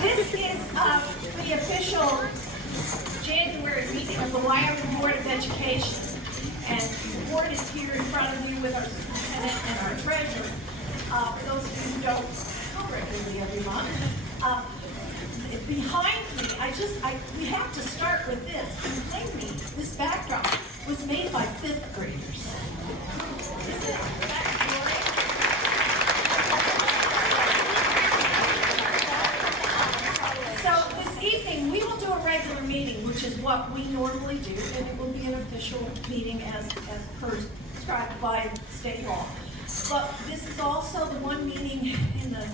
This is the official January meeting of the Wyoming Board of Education. And the board is here in front of you with our superintendent and our treasurer. For those of you who don't come regularly every month. Behind me, we have to start with this. Behind me, this backdrop was made by fifth graders. Isn't that glorious? So this evening, we will do a regular meeting, which is what we normally do, and it will be an official meeting as prescribed by state law. But this is also the one meeting in the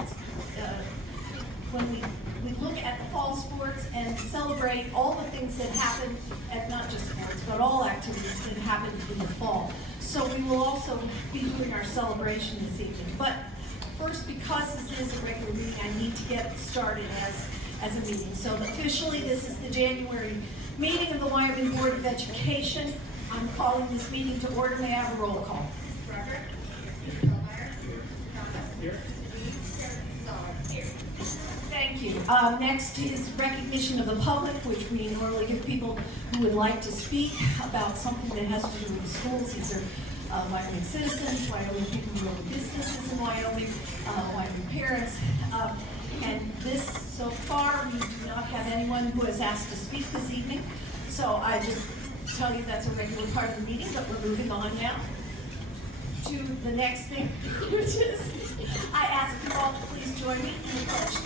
when we look at the fall sports and celebrate all the things that happen at not just sports, but all activities that happen in the fall. So we will also be doing our celebration this evening. But first, because this is a regular meeting, I need to get it started as a meeting. So officially, this is the January meeting of the Wyoming Board of Education. I'm calling this meeting to order. May I have a roll call? Robert? Here. Thank you. Next is recognition of the public, which we normally give people who would like to speak about something that has to do with the schools. These are Wyoming citizens, Wyoming people who own businesses in Wyoming, Wyoming parents. And this, so far, we do not have anyone who has asked to speak this evening. So I just tell you that's a regular part of the meeting, but we're moving on now to the next thing, which is, I ask you all to please join me in the pledge.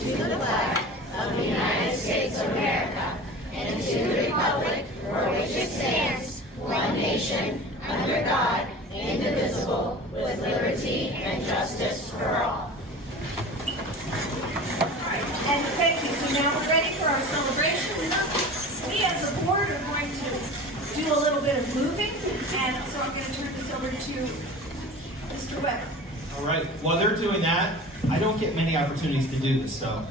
To the flag of the United States of America and to the republic for which it stands, one nation, under God, indivisible, with liberty and justice for all. And thank you. So now we're ready for our celebration. We as a board are going to do a little bit of moving, and so I'm going to turn this over to Mr. Weber. All right. While they're doing that, I don't get many opportunities to do this, so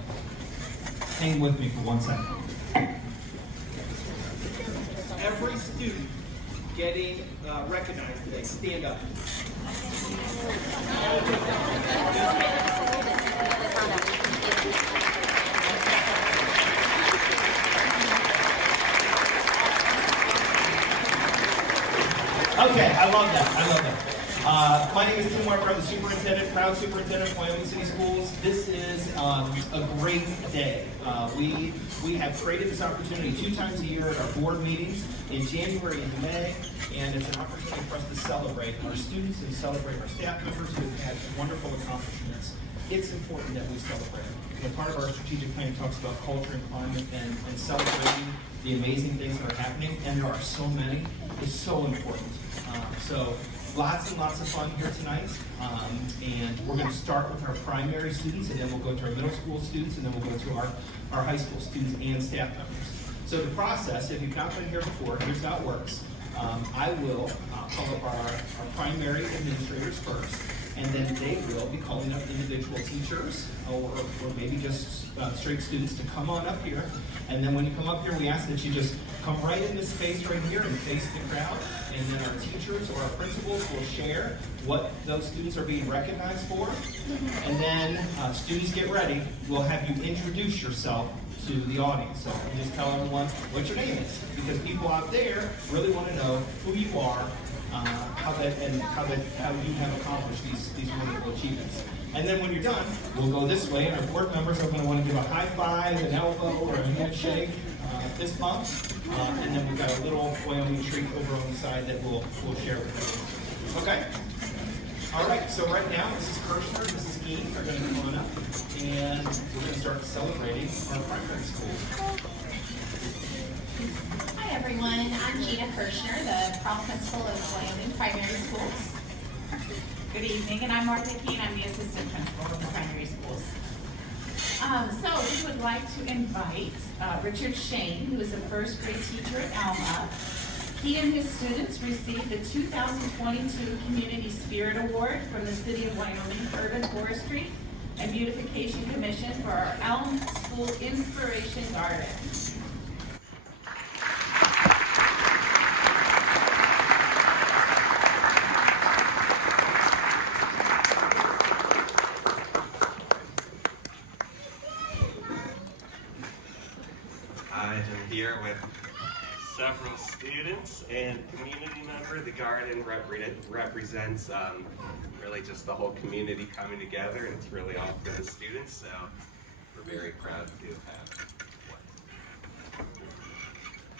hang with me for 1 second. Every student getting recognized today, stand up. Okay, I love that. My name is Tim Weber. I'm the superintendent, proud superintendent of Wyoming City Schools. This is a great day. We have created this opportunity 2 times a year at our board meetings in January and May, and it's an opportunity for us to celebrate our students and celebrate our staff members who have had wonderful accomplishments. It's important that we celebrate. Part of our strategic plan talks about culture and climate and celebrating the amazing things that are happening, and there are so many. It's so important. So lots and lots of fun here tonight, and we're going to start with our primary students, and then we'll go to our middle school students, and then we'll go to our high school students and staff members. So the process, if you've not been here before, here's how it works. I will call up our primary administrators first, and then they will be calling up individual teachers or maybe just straight students to come on up here. And then when you come up here, we ask that you just come right in this space right here and face the crowd. And then our teachers or our principals will share what those students are being recognized for. And then students get ready. We'll have you introduce yourself to the audience. So you just tell everyone what your name is, because people out there really want to know who you are, how you have accomplished these wonderful achievements. And then when you're done, we'll go this way, and our board members are going to want to give a high five, an elbow, or a handshake, fist bump, and then we've got a little Wyoming treat over on the side that we'll share with you. Okay? All right, so right now, Mrs. Kirshner, Mrs. Eaton are going to come on up, and we're going to start celebrating our primary school. Hi everyone, I'm Gina Kirshner, the prom principal of Wyoming Primary Schools. Good evening, and I'm Martha Keene, I'm the assistant principal of the primary schools. So we would like to invite Richard Shane, who is a first grade teacher at Alma. He and his students received the 2022 Community Spirit Award from the City of Wyoming Urban Forestry and Beautification Commission for our Alma School Inspiration Garden. several students and community member. The garden represents really just the whole community coming together, and it's really all for the students, so we're very proud to have one.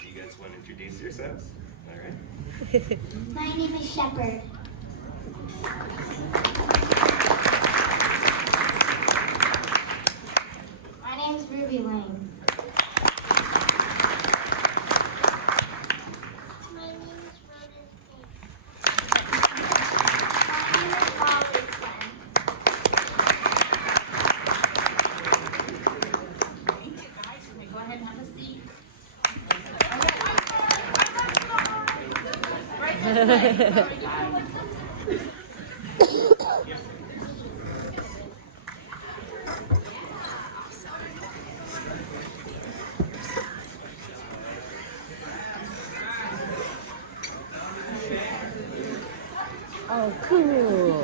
You guys want to introduce yourselves? All right. My name is Shepherd. My name is Ruby Lane. My name is Ronan Payne. My name is Molly Glenn. Thank you, guys. You may go ahead and have a seat. Right this way. Oh, cool.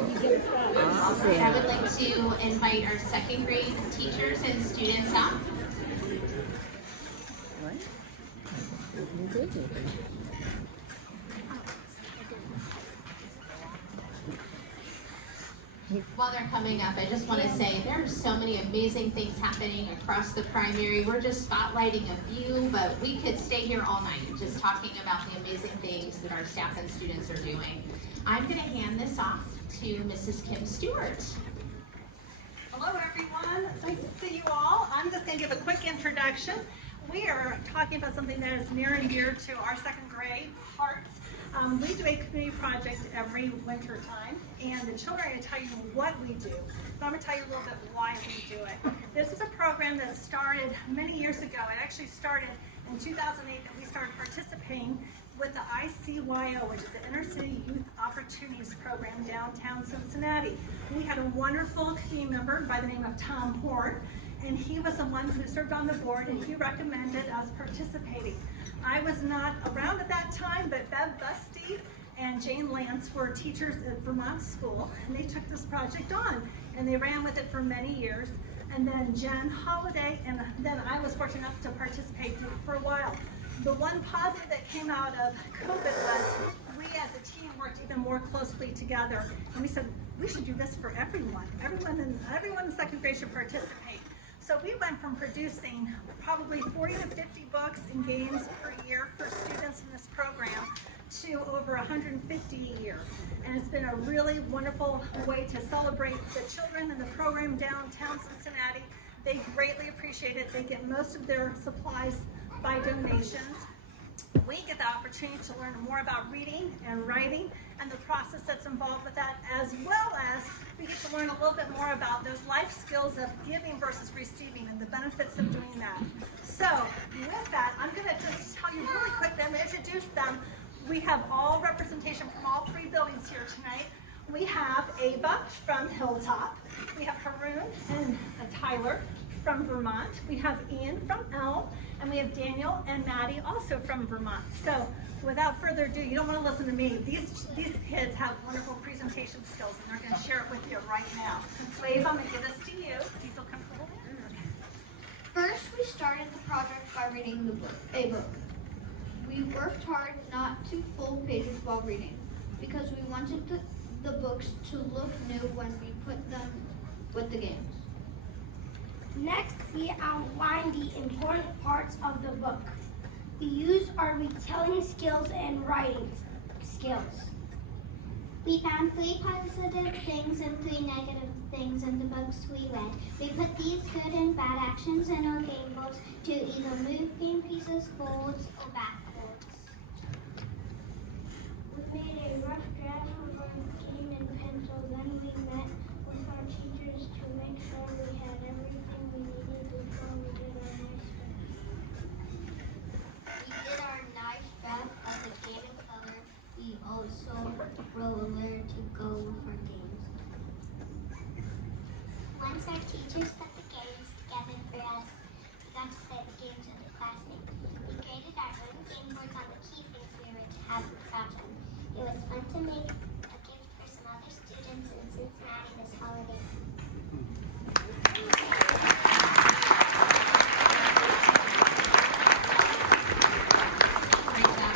I would like to invite our second grade teachers and students up. While they're coming up, I just want to say there are so many amazing things happening across the primary. We're just spotlighting a few, but we could stay here all night just talking about the amazing things that our staff and students are doing. I'm going to hand this off to Mrs. Kim Stewart. Hello everyone, it's nice to see you all. I'm just going to give a quick introduction. We are talking about something that is near and dear to our second grade hearts. We do a community project every winter time, and the children are going to tell you what we do. But I'm going to tell you a little bit why we do it. This is a program that started many years ago. It actually started in 2008 that we started participating with the ICYO, which is the Inner City Youth Opportunities Program downtown Cincinnati. We had a wonderful community member by the name of Tom Hort, and he was the one who served on the board, and he recommended us participating. I was not around at that time, but Bev Busty and Jane Lance were teachers at Vermont School, and they took this project on, and they ran with it for many years. And then Jen Holiday, and then I was fortunate enough to participate for a while. The one positive that came out of COVID was we as a team worked even more closely together, and we said we should do this for everyone. Everyone in second grade should participate. So we went from producing probably 40 to 50 books and games per year for students in this program to over 150 a year. And it's been a really wonderful way to celebrate the children in the program downtown Cincinnati. They greatly appreciate it. They get most of their supplies by donations. We get the opportunity to learn more about reading and writing and the process that's involved with that, as well as we get to learn a little bit more about those life skills of giving versus receiving and the benefits of doing that. So with that, I'm going to just tell you really quickly, I'm going to introduce them. We have all representation from all three buildings here tonight. We have Ava from Hilltop. We have Haroon and Tyler from Vermont. We have Ian from Elm. And we have Daniel and Maddie also from Vermont. So without further ado, you don't want to listen to me. These kids have wonderful presentation skills, and they're going to share it with you right now. So Ava, I'm going to give this to you. Do you feel comfortable? First, we started the project by reading a book. We worked hard not to fold pages while reading because we wanted the books to look new when we put them with the games. Next, we outline the important parts of the book. We use our retelling skills and writing skills. We found 3 positive things and 3 negative things in the books we read. We put these good and bad actions in our game boards to either move game pieces forwards or backwards. We made a rough draft of our game in pencil. Then we met with our teachers to make sure we had everything we needed before we did our nice draft. We did our nice draft of the game in color. We also wrote a letter to go with our games. Once our teachers put the games together for us, we got to play the games with the classmates. We graded our own game boards on the key things we were to have the project. It was fun to make a gift for some other students in Cincinnati this holiday season. Great job.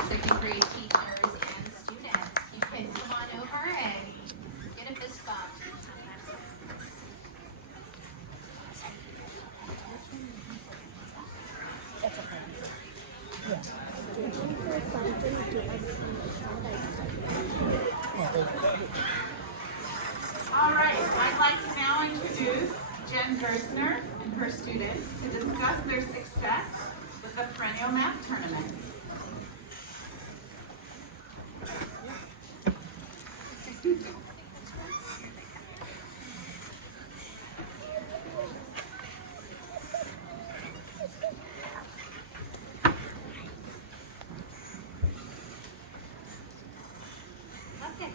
Jen Gerstner and her students to discuss their success with the Perennial Math Tournament.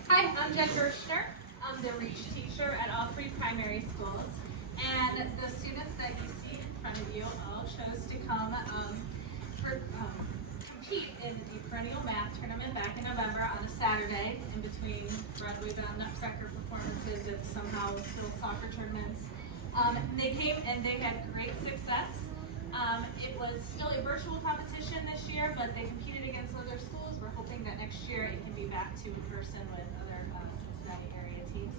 Hi, I'm Jen Gerstner. I'm the REACH teacher at all 3 primary schools. And the students that you see in front of you all chose to come compete in the Perennial Math Tournament back in November on a Saturday in between Broadway Bound Nutcracker performances and somehow still soccer tournaments. They came and they had great success. It was still a virtual competition this year, but they competed against other schools. We're hoping that next year it can be back to in person with other Cincinnati area teams.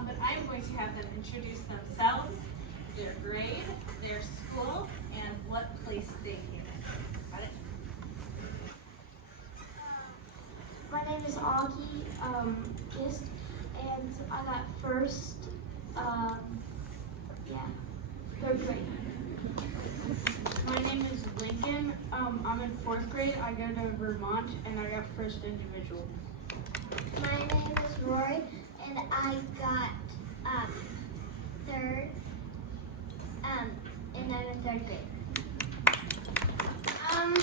But I'm going to have them introduce themselves, their grade, their school, and what place they came in. Got it? My name is Augie Gist, and I got first, third grade. My name is Lincoln. I'm in 4th grade. I go to Vermont, and I got first individual. My name is Roy, and I got third, and I'm in 3rd grade.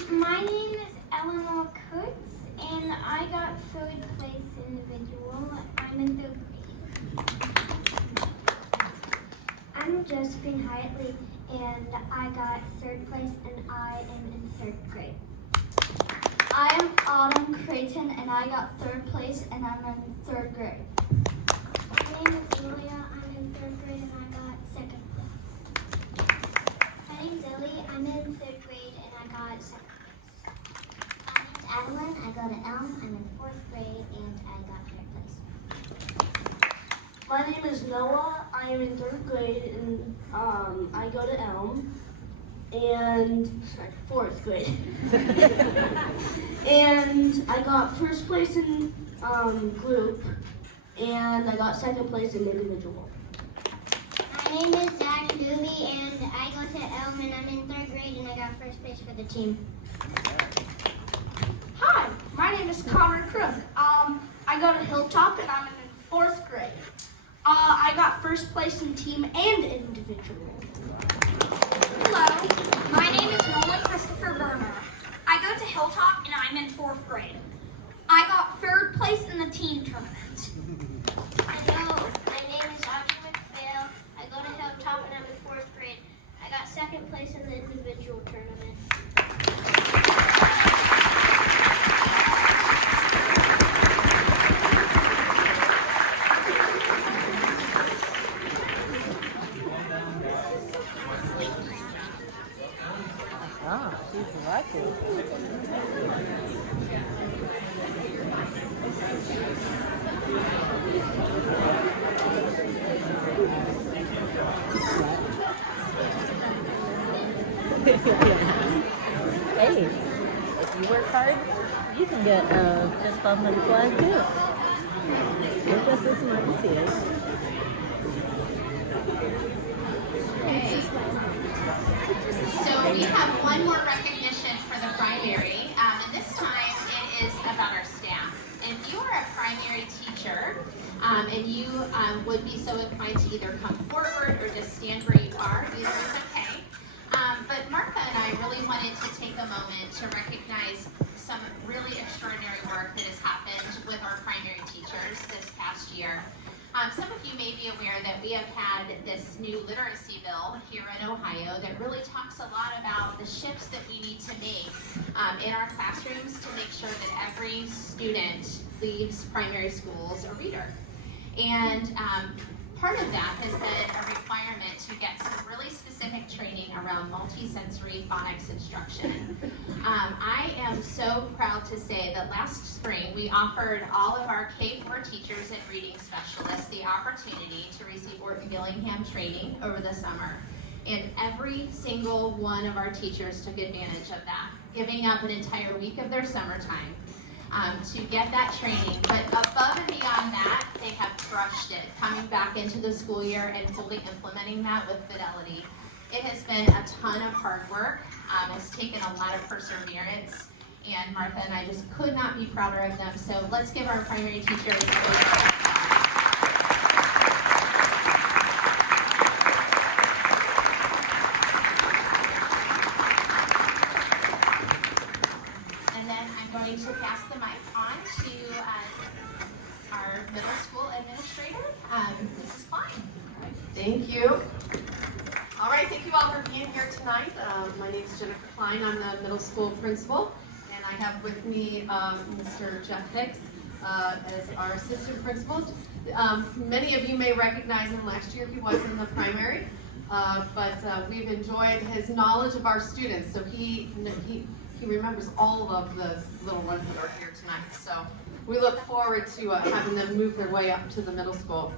My name is Eleanor Kurtz, and I got 3rd place individual. I'm in 3rd grade. I'm Josephine Hyatley, and I got 3rd place, and I am in 3rd grade. I am Autumn Creighton, and I got 3rd place, and I'm in 3rd grade. My name is Julia. I'm in 3rd grade, and I got 2nd place. My name is Ellie. I'm in 3rd grade, and I got 2nd place. My name is Adeline. I go to Elm. I'm in 4th grade, and I got 3rd place. My name is Noah. I am in 3rd grade, and I go to Elm. And 4th grade. And I got 1st place in group, and I got 2nd place in individual. My name is Zach Dooley, and I go to Elm, and I'm in 3rd grade, and I got 1st place for the team. Hi, my name is Connor Crook. I go to Hilltop, and I'm in 4th grade. I got 1st place in team and individual. Hello, my name is Nolan Christopher Berner. I go to Hilltop and I'm in 4th grade. I got 3rd place in the team tournament. Hello, my name is Audrey McPhail. I go to Hilltop and I'm in 4th grade. I got 2nd place in the individual tournament. Ah, she's lucky. Hey, if you work hard, you can get fist bump and flag too. You're just as smart as he is. So we have one more recognition for the primary, and this time it is about our staff. If you are a primary teacher, and you would be so inclined to either come forward or just stand where you are, either is okay. But Martha and I really wanted to take a moment to recognize some really extraordinary work that has happened with our primary teachers this past year. Some of you may be aware that we have had this new literacy bill here in Ohio that really talks a lot about the shifts that we need to make in our classrooms to make sure that every student leaves primary schools a reader. And part of that has been a requirement to get some really specific training around multisensory phonics instruction. I am so proud to say that last spring we offered all of our K-4 teachers and reading specialists the opportunity to receive Orton Gillingham training over the summer. And every single one of our teachers took advantage of that, giving up an entire week of their summertime to get that training. But above and beyond that, they have crushed it, coming back into the school year and fully implementing that with fidelity. It has been a ton of hard work. It's taken a lot of perseverance, and Martha and I just could not be prouder of them. So let's give our primary teachers a big round of applause. And then I'm going to pass the mic on to our middle school administrator, Mrs. Klein. Thank you. All right, thank you all for being here tonight. My name is Jennifer Klein. I'm the middle school principal, and I have with me Mr. Jeff Hicks as our assistant principal. Many of you may recognize him. Last year he was in the primary, but we've enjoyed his knowledge of our students. So he remembers all of the little ones that are here tonight. So we look forward to having them move their way up to the middle school.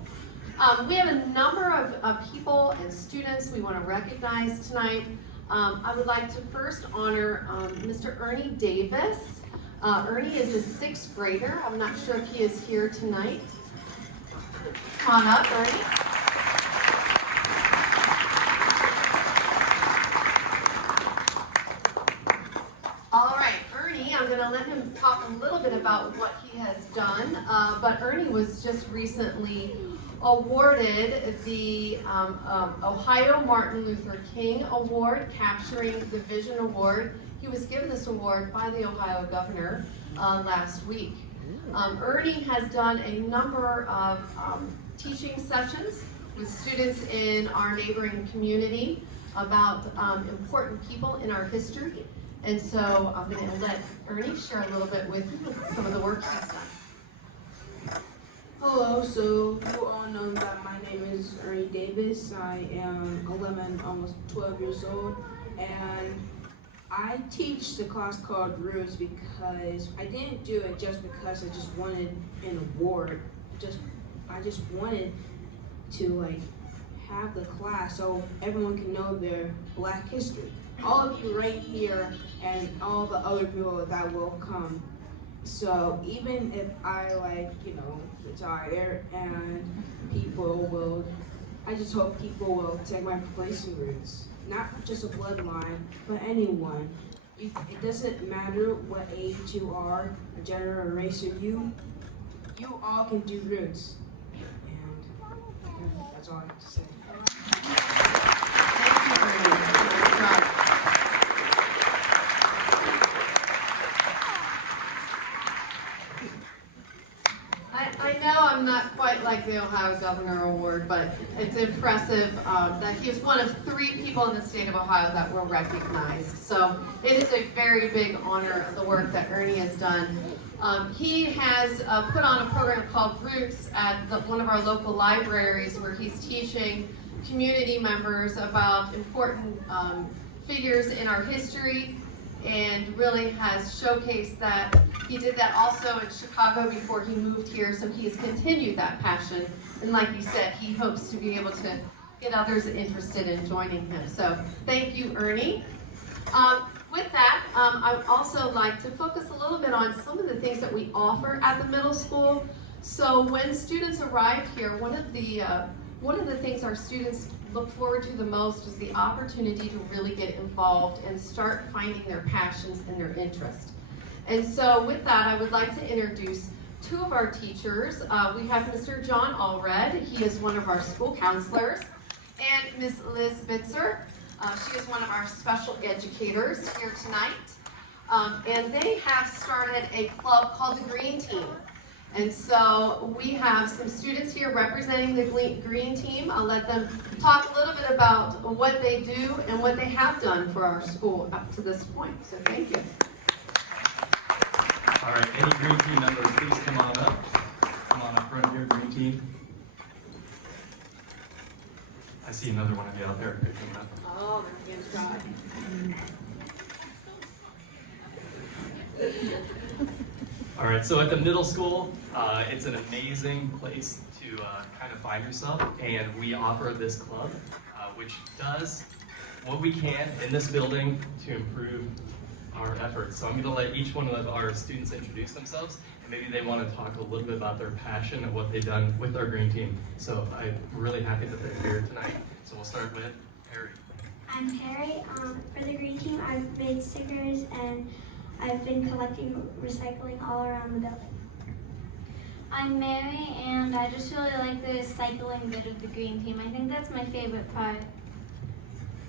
We have a number of people and students we want to recognize tonight. I would like to first honor Mr. Ernie Davis. Ernie is a 6th grader. I'm not sure if he is here tonight. Come on up, Ernie. All right, Ernie, I'm going to let him talk a little bit about what he has done, but Ernie was just recently awarded the Ohio Martin Luther King Award, capturing the Vision Award. He was given this award by the Ohio governor last week. Ernie has done a number of teaching sessions with students in our neighboring community about important people in our history. And so I'm going to let Ernie share a little bit with you some of the work he's done. Hello, so you all know that my name is Ernie Davis. I am 11, almost 12 years old, and I teach the class called Roots because I didn't do it just because I just wanted an award. I just wanted to have the class so everyone can know their Black history. All of you right here and all the other people that will come. So even if I retire and people will, I just hope people will take my place in Roots. Not just a bloodline, but anyone. It doesn't matter what age you are, or gender or race or you all can do Roots. And that's all I have to say. I know I'm not quite like the Ohio Governor Award, but it's impressive that he is one of 3 people in the state of Ohio that were recognized. So it is a very big honor of the work that Ernie has done. He has put on a program called Roots at one of our local libraries where he's teaching community members about important figures in our history, and really has showcased that. He did that also in Chicago before he moved here, so he has continued that passion. And like you said, he hopes to be able to get others interested in joining him. So thank you, Ernie. With that, I'd also like to focus a little bit on some of the things that we offer at the middle school. So when students arrive here, one of the things our students look forward to the most is the opportunity to really get involved and start finding their passions and their interests. And so with that, I would like to introduce 2 of our teachers. We have Mr. John Allred. He is one of our school counselors. And Ms. Liz Bitzer. She is one of our special educators here tonight. And they have started a club called the Green Team. And so we have some students here representing the Green Team. I'll let them talk a little bit about what they do and what they have done for our school up to this point. So thank you. All right, any Green Team members, please come on up. Come on up front here, Green Team. I see another one of you out there picking up. Oh, they're being shy. All right, so at the middle school, it's an amazing place to kind of find yourself, and we offer this club, which does what we can in this building to improve our efforts. So I'm going to let each one of our students introduce themselves, and maybe they want to talk a little bit about their passion and what they've done with our green team. So I'm really happy that they're here tonight. So we'll start with Harry. I'm Perry. For the green team, I've made stickers and I've been collecting recycling all around the building. I'm Mary, and I just really like the recycling bit of the green team. I think that's my favorite part.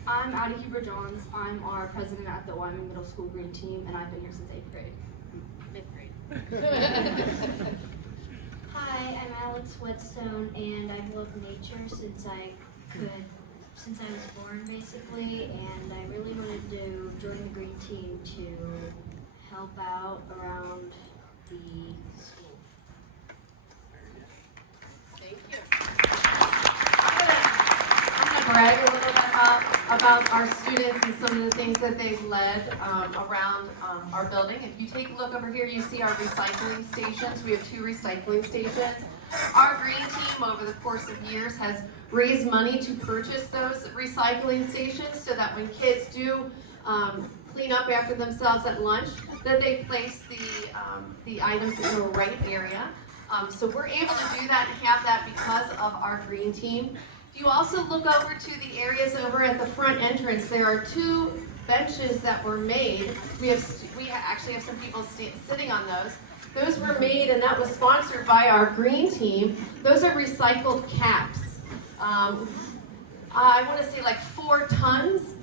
I'm Addie Huber-Jones. I'm our president at the Wyoming Middle School Green Team, and I've been here since 8th grade. 5th grade. Hi, I'm Alex Whetstone, and I've loved nature since I was born, basically, and I really wanted to join the green team to help out around the school. Thank you. I'm going to brag a little bit about our students and some of the things that they've led around our building. If you take a look over here, you see our recycling stations. We have 2 recycling stations. Our green team, over the course of years, has raised money to purchase those recycling stations so that when kids do clean up after themselves at lunch, that they place the items in the right area. So we're able to do that and have that because of our green team. If you also look over to the areas over at the front entrance, there are 2 benches that were made. We actually have some people sitting on those. Those were made, and that was sponsored by our green team. Those are recycled caps. I want to say like 4 tons,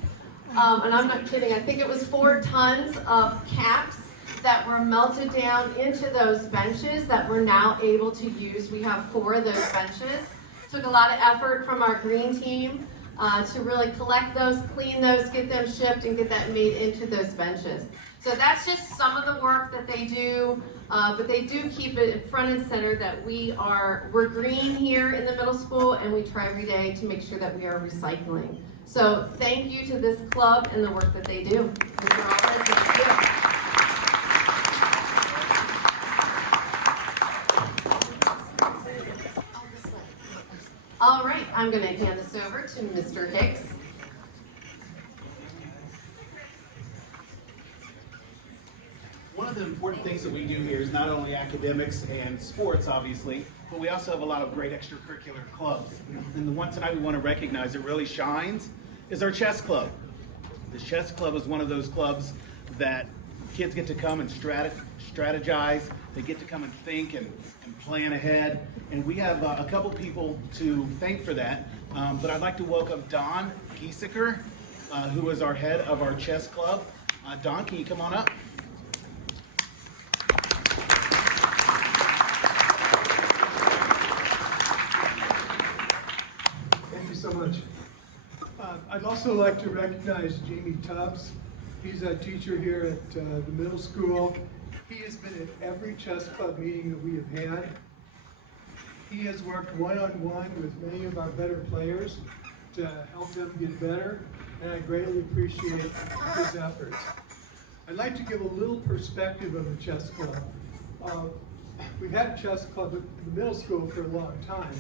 and I'm not kidding, I think it was 4 tons of caps that were melted down into those benches that we're now able to use. We have 4 of those benches. Took a lot of effort from our green team to really collect those, clean those, get them shipped, and get that made into those benches. So that's just some of the work that they do, but they do keep it front and center that we're green here in the middle school, and we try every day to make sure that we are recycling. So thank you to this club and the work that they do. All right, I'm going to hand this over to Mr. Hicks. One of the important things that we do here is not only academics and sports, obviously, but we also have a lot of great extracurricular clubs. And the one tonight we want to recognize that really shines is our chess club. The chess club is one of those clubs that kids get to come and strategize. They get to come and think and plan ahead. And we have a couple people to thank for that. But I'd like to welcome Don Giesecker, who is our head of our chess club. Don, can you come on up? Thank you so much. I'd also like to recognize Jamie Tubbs. He's a teacher here at the middle school. He has been at every chess club meeting that we have had. He has worked one-on-one with many of our better players to help them get better, and I greatly appreciate his efforts. I'd like to give a little perspective of the chess club. We've had a chess club at the middle school for a long time,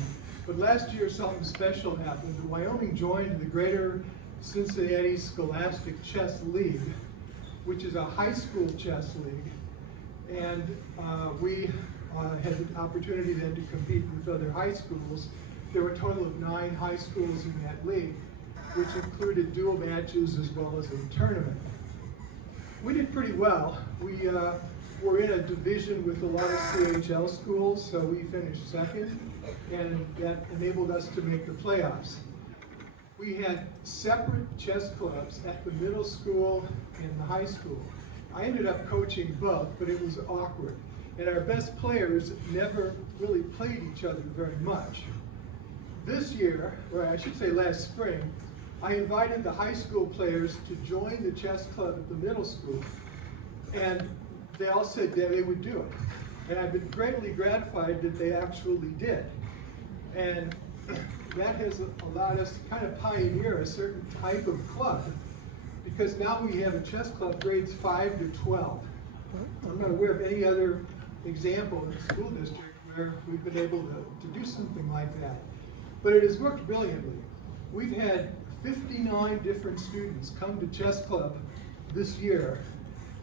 but last year something special happened. Wyoming joined the Greater Cincinnati Scholastic Chess League, which is a high school chess league, and we had the opportunity then to compete with other high schools. There were a total of 9 high schools in that league, which included dual matches as well as a tournament. We did pretty well. We were in a division with a lot of CHL schools, so we finished second, and that enabled us to make the playoffs. We had separate chess clubs at the middle school and the high school. I ended up coaching both, but it was awkward. And our best players never really played each other very much. This year, or I should say last spring, I invited the high school players to join the chess club at the middle school, and they all said that they would do it. And I've been greatly gratified that they actually did. And that has allowed us to kind of pioneer a certain type of club, because now we have a chess club grades 5 to 12. I'm not aware of any other example in the school district where we've been able to do something like that. But it has worked brilliantly. We've had 59 different students come to chess club this year.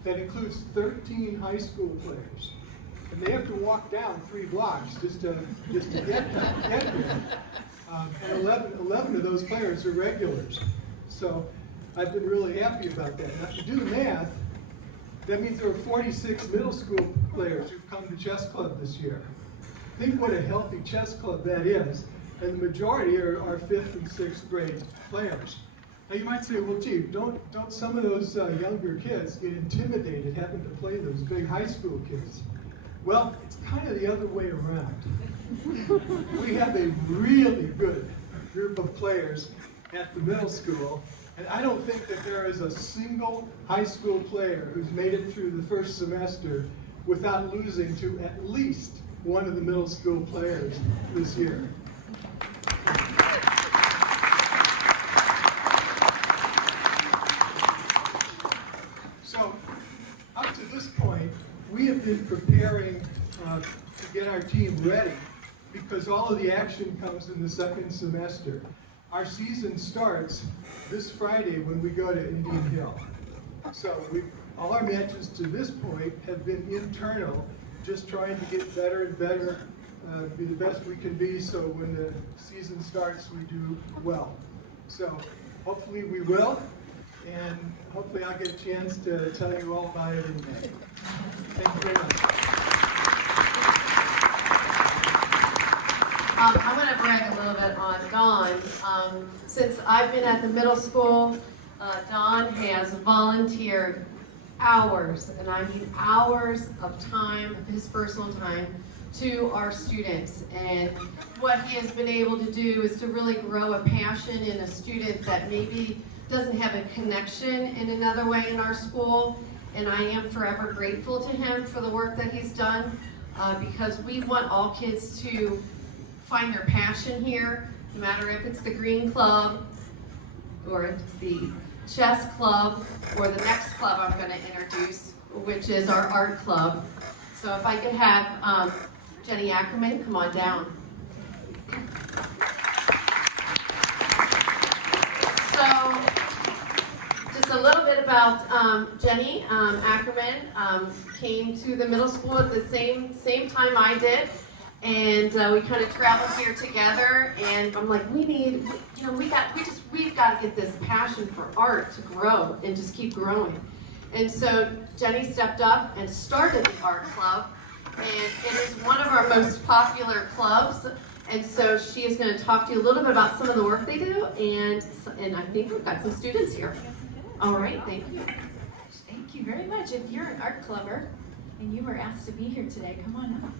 That includes 13 high school players. and they have to walk down 3 blocks just to get there. And 11 of those players are regulars. So I've been really happy about that. Now, if you do the math, that means there are 46 middle school players who've come to chess club this year. Think what a healthy chess club that is. And the majority are 5th and 6th grade players. Now you might say, well, gee, don't some of those younger kids get intimidated having to play those big high school kids? Well, it's kind of the other way around. We have a really good group of players at the middle school, and I don't think that there is a single high school player who's made it through the first semester without losing to at least one of the middle school players this year. So, up to this point, we have been preparing to get our team ready because all of the action comes in the second semester. Our season starts this Friday when we go to Indian Hill. So all our matches to this point have been internal, just trying to get better and better, be the best we can be, so when the season starts we do well. So hopefully we will, and hopefully I'll get a chance to tell you all about it in May. Thank you very much. I'm going to brag a little bit on Dawn. Since I've been at the middle school, Dawn has volunteered hours, and I mean hours of time, of his personal time, to our students. And what he has been able to do is to really grow a passion in a student that maybe doesn't have a connection in another way in our school. And I am forever grateful to him for the work that he's done, because we want all kids to find their passion here, no matter if it's the Green Club, or it's the Chess Club, or the next club I'm going to introduce, which is our Art Club. So if I could have Jenny Ackerman come on down. So, just a little bit about Jenny Ackerman. Came to the middle school at the same time I did. And we kind of traveled here together, and I'm like, we've got to get this passion for art to grow and just keep growing. And so Jenny stepped up and started the art club, and it is one of our most popular clubs. And so she is going to talk to you a little bit about some of the work they do, and I think we've got some students here. All right, thank you. Thank you very much. If you're an art clubber and you were asked to be here today, come on up.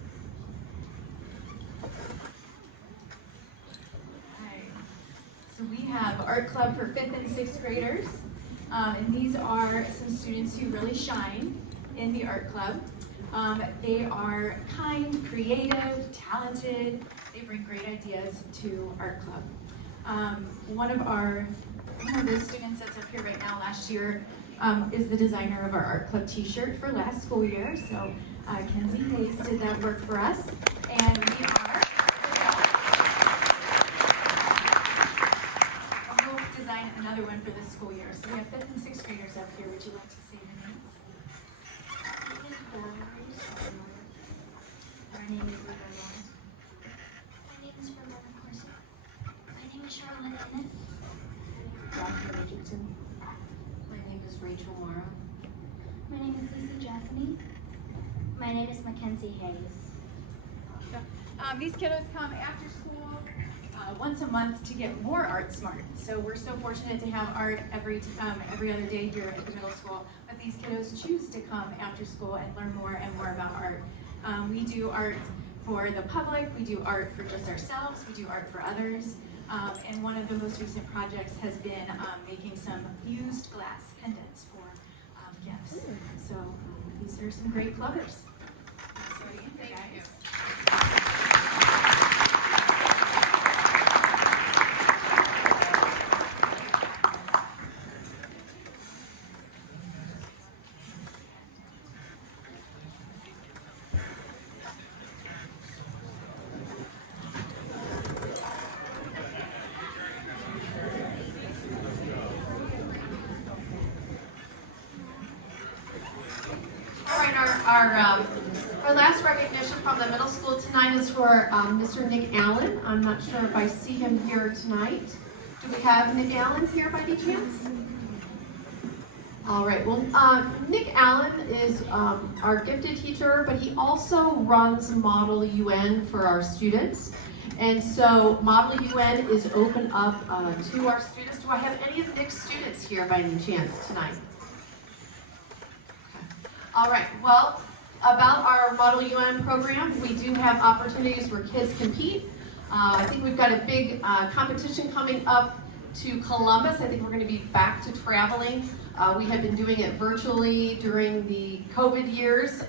So we have Art Club for 5th and 6th graders, and these are some students who really shine in the Art Club. They are kind, creative, talented. They bring great ideas to Art Club. One of the students that's up here right now last year is the designer of our Art Club t-shirt for last school year. So Kenzie Hayes did that work for us, and we are design another one for this school year. So we have 5th and 6th graders up here. Would you like to say your names? My name is Rita Lawrence. My name is Ramona Corsi. My name is Charlotte Ennis. Dr. Richardson. My name is Rachel Morrow. My name is Lisa Jassany. My name is Mackenzie Hayes. These kiddos come after school once a month to get more art smart. So we're so fortunate to have art every other day here at the middle school. But these kiddos choose to come after school and learn more and more about art. We do art for the public. We do art for just ourselves. We do art for others. And one of the most recent projects has been making some used glass pendants for gifts. So these are some great clubbers. So again, guys. All right, our Our last recognition from the middle school tonight is for Mr. Nick Allen. I'm not sure if I see him here tonight. Do we have Nick Allen here by any chance? All right, well, Nick Allen is our gifted teacher, but he also runs Model UN for our students. And so Model UN is open up to our students. Do I have any of Nick's students here by any chance tonight? Okay. All right, well, about our Model UN program, we do have opportunities where kids compete. I think we've got a big competition coming up to Columbus. I think we're going to be back to traveling. We have been doing it virtually during the COVID years,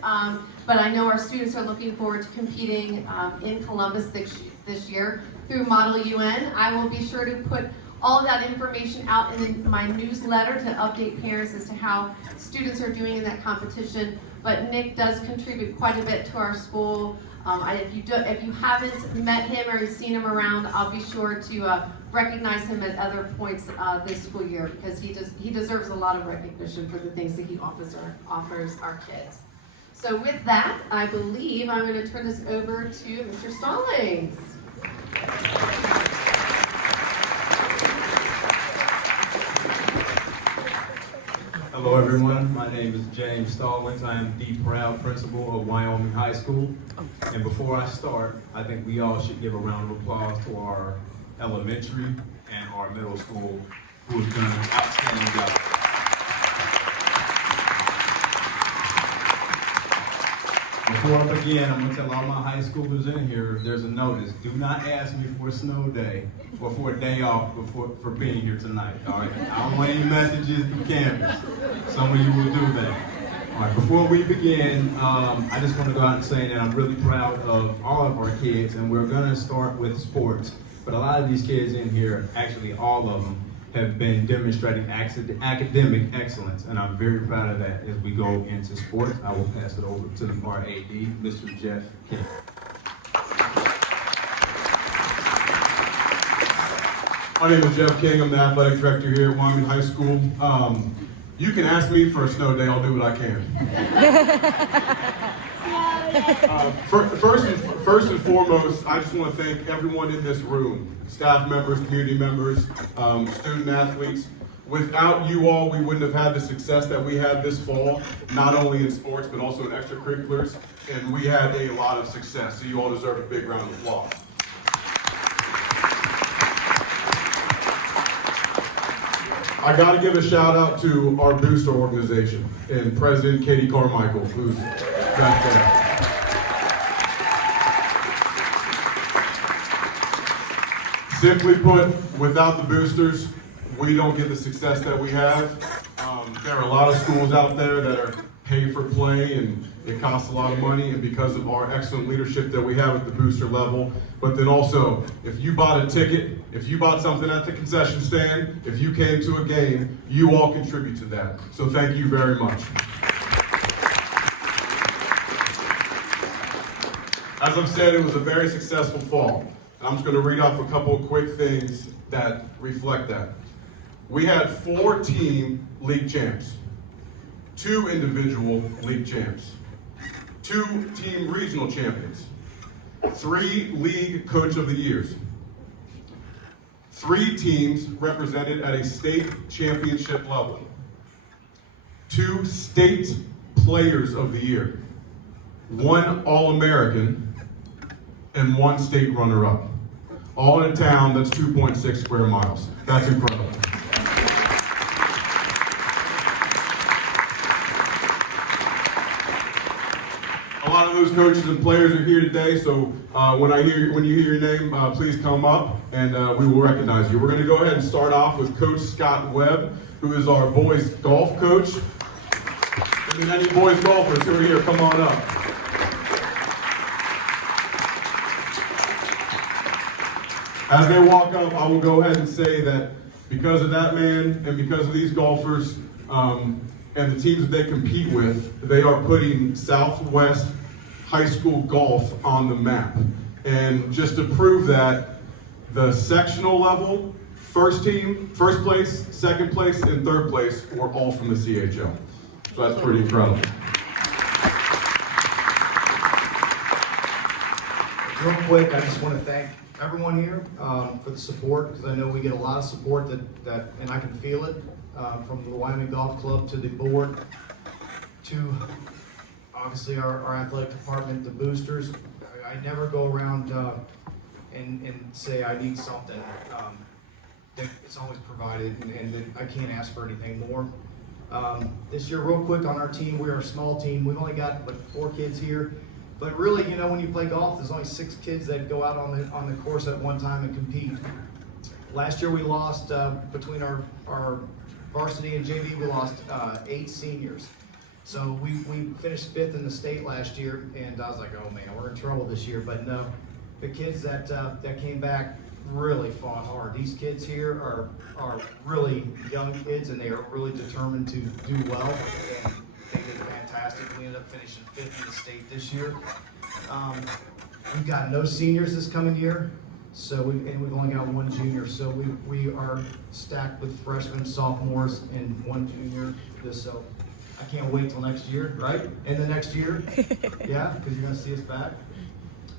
but I know our students are looking forward to competing in Columbus this year through Model UN. I will be sure to put all of that information out in my newsletter to update parents as to how students are doing in that competition. But Nick does contribute quite a bit to our school. If you haven't met him or seen him around, I'll be sure to recognize him at other points this school year, because he deserves a lot of recognition for the things that he offers our kids. So with that, I believe I'm going to turn this over to Mr. Stallings. Hello everyone, my name is James Stallings. I am the proud principal of Wyoming High School. And before I start, I think we all should give a round of applause to our elementary and our middle school who have done an outstanding job. Before I begin, I'm going to tell all my high schoolers in here, there's a notice. Do not ask me for a snow day or for a day off for being here tonight, all right? I don't want any messages through campus. Some of you will do that. All right, before we begin, I just want to go out and say that I'm really proud of all of our kids, and we're going to start with sports. But a lot of these kids in here, actually all of them, have been demonstrating academic excellence, and I'm very proud of that. As we go into sports, I will pass it over to our AD, Mr. Jeff King. My name is Jeff King. I'm the athletic director here at Wyoming High School. You can ask me for a snow day. I'll do what I can. First and foremost, I just want to thank everyone in this room, staff members, community members, student athletes. Without you all, we wouldn't have had the success that we had this fall, not only in sports, but also in extracurriculars. And we had a lot of success, so you all deserve a big round of applause. I got to give a shout out to our booster organization and President Katie Carmichael, who's back there. Simply put, without the boosters, we don't get the success that we have. There are a lot of schools out there that are pay for play, and it costs a lot of money, and because of our excellent leadership that we have at the booster level. But then also, if you bought a ticket, if you bought something at the concession stand, if you came to a game, you all contribute to that. So thank you very much. As I've said, it was a very successful fall. And I'm just going to read off a couple of quick things that reflect that. We had 4 team league champs, 2 individual league champs, 2 team regional champions, 3 league coach of the years, 3 teams represented at a state championship level, 2 state players of the year, 1 All-American, and 1 state runner-up. All in a town that's 2.6 square miles. That's incredible. A lot of those coaches and players are here today, so when you hear your name, please come up and we will recognize you. We're going to go ahead and start off with Coach Scott Webb, who is our boys golf coach. And then any boys golfers who are here, come on up. As they walk up, I will go ahead and say that because of that man and because of these golfers and the teams that they compete with, they are putting Southwest high school golf on the map. And just to prove that, the sectional level, first place, second place, and third place were all from the CHL. So that's pretty incredible. Real quick, I just want to thank everyone here for the support, because I know we get a lot of support that and I can feel it from the Wyoming Golf Club to the board, to obviously our athletic department, the boosters. I never go around and say I need something. It's always provided, and I can't ask for anything more. This year, real quick on our team, we're a small team. We've only got like 4 kids here. But really, you know, when you play golf, there's only 6 kids that go out on the course at one time and compete. Last year we lost, between our varsity and JV, we lost 8 seniors. So we finished 5th in the state last year, and I was like, oh man, we're in trouble this year. But no, the kids that came back really fought hard. These kids here are really young kids, and they are really determined to do well. And they did fantastic. We ended up finishing 5th in the state this year. We've got no seniors this coming year, so we've only got 1 junior. So we are stacked with freshmen, sophomores, and 1 junior. So I can't wait till next year, right? And the next year, yeah, because you're gonna see us back.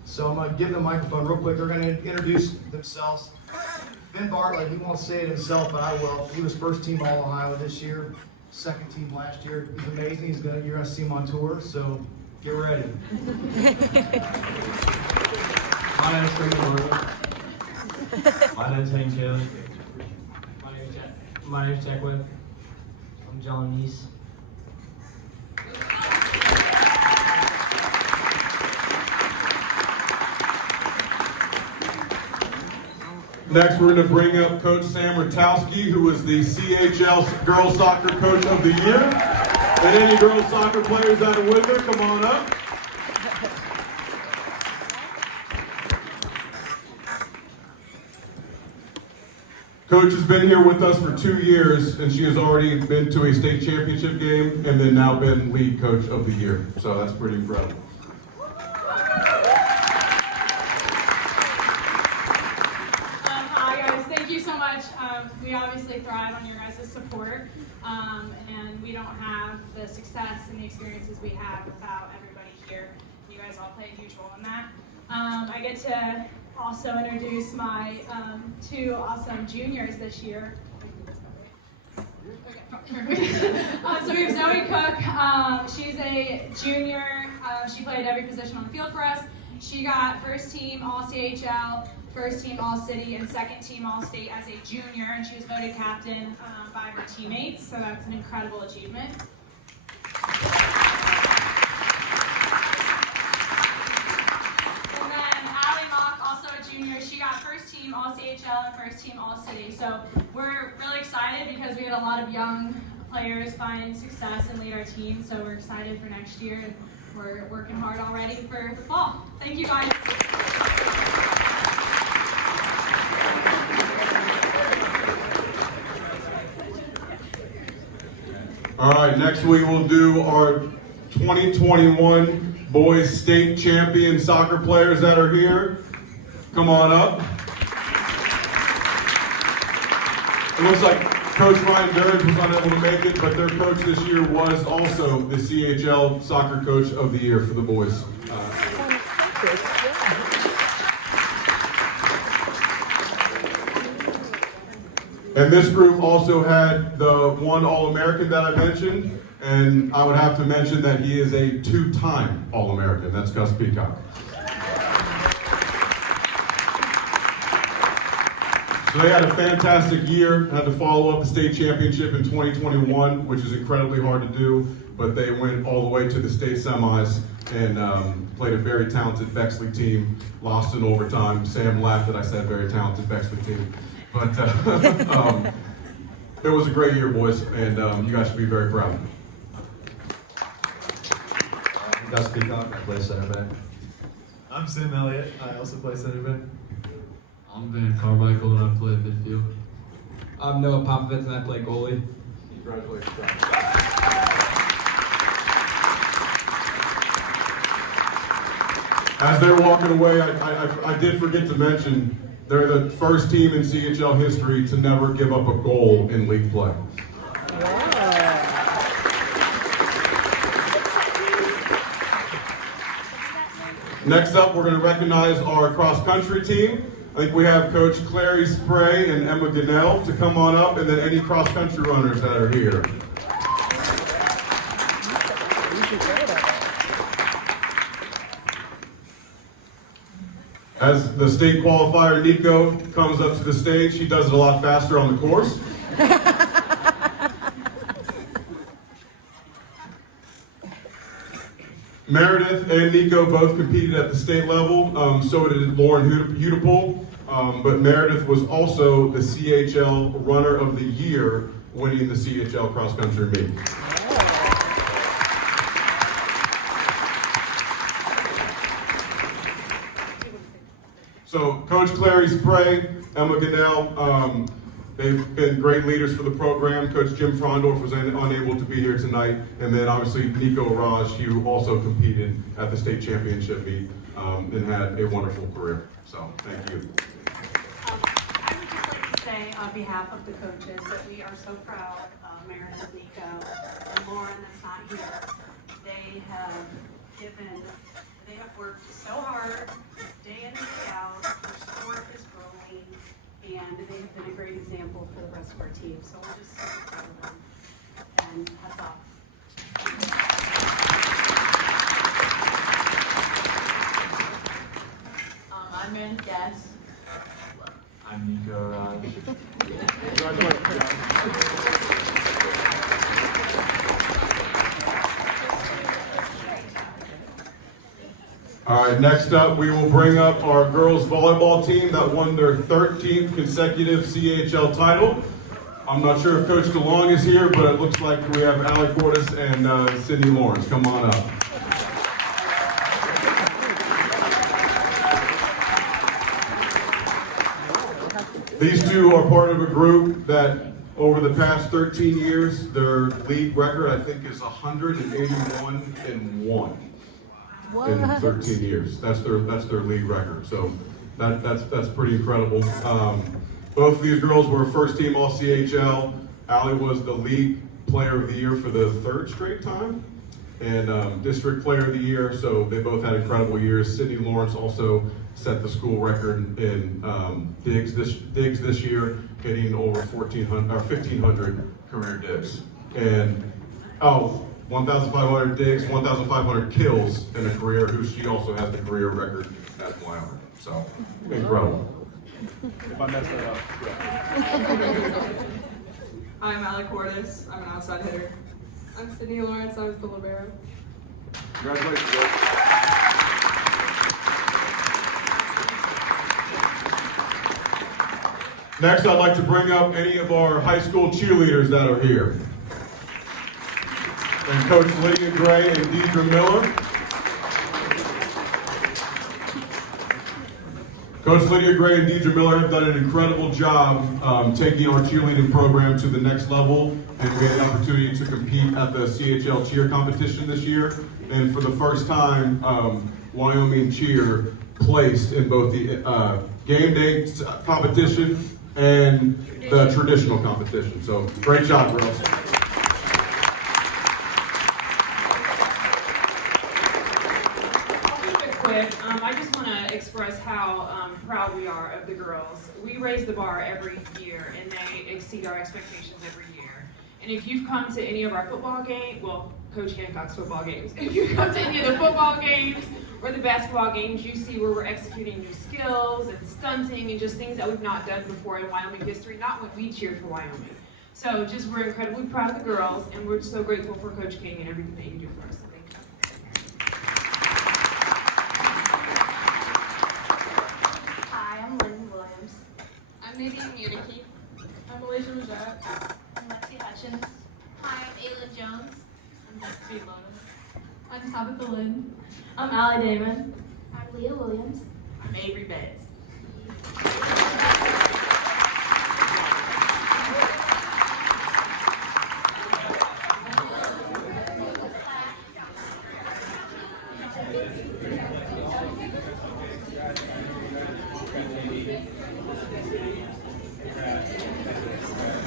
So I'm gonna give the microphone real quick. They're gonna introduce themselves. Finn Bartlett, he won't say it himself, but I will. He was first team All-Ohio this year, 2nd team last year. He's amazing. You're gonna see him on tour, so get ready. My name's Freeman Bartlett. My name's Hank Kelly. My name's Jack Webb. I'm John Neese. Next, we're going to bring up Coach Sam Rutowski, who is the CHL Girls Soccer Coach of the Year. And any girls soccer players that are with her, come on up. Coach has been here with us for 2 years, and she has already been to a state championship game and then now been league coach of the year. So that's pretty incredible. We obviously thrive on your guys' support, and we don't have the success and the experiences we have without everybody here. You guys all play a huge role in that. I get to also introduce my 2 awesome juniors this year. So we have Zoe Cook. She's a junior. She played every position on the field for us. She got first team All-CHL, first team All-City, and second team All-State as a junior, and she was voted captain by her teammates, so that's an incredible achievement. And then Allie Mock, also a junior, she got first team All-CHL and first team All-City, so we're really excited because we had a lot of young players find success and lead our team, so we're excited for next year, and we're working hard already for the fall. Thank you guys. All right, next we will do our 2021 boys state champion soccer players that are here. Come on up. It looks like Coach Ryan Durridge was unable to make it, but their coach this year was also the CHL Soccer Coach of the Year for the boys. And this group also had the 1 All-American that I mentioned, and I would have to mention that he is a 2-time All-American. That's Gus Peacock. So they had a fantastic year. Had to follow up the state championship in 2021, which is incredibly hard to do, but they went all the way to the state semis and played a very talented Bexley team, lost in overtime. Sam laughed that I said very talented Bexley team. But it was a great year, boys, and you guys should be very proud. I'm Gus Peacock, I play center back. I'm Sam Elliott, I also play center back. I'm Van Carmichael, and I play midfield. I'm Noah Popovich, and I play goalie. Congratulations. As they're walking away, I did forget to mention, they're the first team in CHL history to never give up a goal in league play. Next up, we're going to recognize our cross-country team. I think we have Coach Clary Spray and Emma Gunnell to come on up, and then any cross-country runners that are here. As the state qualifier, Nico, comes up to the stage, she does it a lot faster on the course. Meredith and Nico both competed at the state level, so did Lauren Hudipole, but Meredith was also the CHL Runner of the Year, winning the CHL Cross Country Meet. So Coach Clary Spray, Emma Gunnell, they've been great leaders for the program. Coach Jim Frondorf was unable to be here tonight. And then obviously Nico Raj, who also competed at the state championship meet and had a wonderful career. So thank you. I would just like to say on behalf of the coaches that we are so proud of Meredith, Nico, and Lauren that's not here. They have worked so hard, day in and day out. Their sport is growing, and they have been a great example for the rest of our team. So we're just super proud of them. And hats off. I'm Meredith Guess. I'm Nico Raj. All right, next up, we will bring up our girls volleyball team that won their 13th consecutive CHL title. I'm not sure if Coach DeLong is here, but it looks like we have Allie Cordes and Sydney Lawrence. Come on up. These two are part of a group that over the past 13 years, their league record, I think, is 181-1. In 13 years. That's their league record. So that's pretty incredible. Both of these girls were first team all CHL. Allie was the league player of the year for the 3rd straight time, and district player of the year. So they both had incredible years. Sydney Lawrence also set the school record in digs this year, hitting over 1,500 career digs. And 1,500 digs, 1,500 kills in a career, she also has the career record at Wyoming. So, incredible. If I mess that up, I'm Allie Cordes. I'm an outside hitter. I'm Sydney Lawrence. I was the libero. Congratulations, Joe. Next, I'd like to bring up any of our high school cheerleaders that are here. And Coach Lydia Gray and Deidre Miller. Coach Lydia Gray and Deidre Miller have done an incredible job taking our cheerleading program to the next level, and we had the opportunity to compete at the CHL cheer competition this year. And for the first time, Wyoming cheer placed in both the game day competition and the traditional competition. So great job, girls. I just want to express how proud we are of the girls. We raise the bar every year, and they exceed our expectations every year. And if you've come to any of our football games, well, Coach Hancock's football games, if you come to any of the football games or the basketball games, you see where we're executing new skills and stunting and just things that we've not done before in Wyoming history, not when we cheered for Wyoming. So just we're incredibly proud of the girls, and we're so grateful for Coach King and everything that you do for us. I'm Lynn Williams. I'm Nadine Unicki. I'm Alicia Majette. I'm Lexi Hutchins. Hi, I'm Ayla Jones. I'm Jessica Loden. I'm Tabitha Lynn. I'm Allie Damon. I'm Leah Williams. I'm Avery Betts.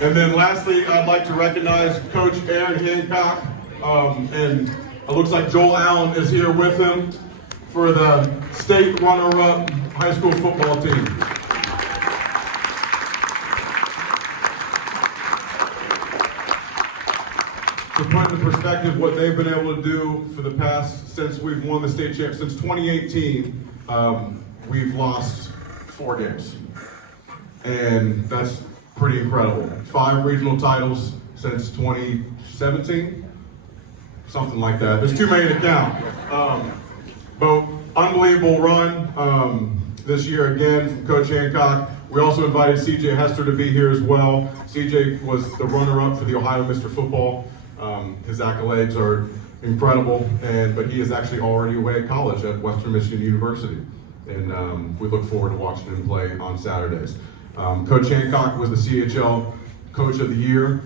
And then lastly, I'd like to recognize Coach Aaron Hancock, and it looks like Joel Allen is here with him. for the state runner-up high school football team. To put into perspective what they've been able to do for the past, since we've won the state championship, since 2018, we've lost 4 games. And that's pretty incredible. 5 regional titles since 2017, something like that. There's too many to count. But unbelievable run this year again from Coach Hancock. We also invited CJ Hester to be here as well. CJ was the runner-up for the Ohio Mr. Football. His accolades are incredible, but he is actually already away at college at Western Michigan University. And we look forward to watching him play on Saturdays. Coach Hancock was the CHL Coach of the Year.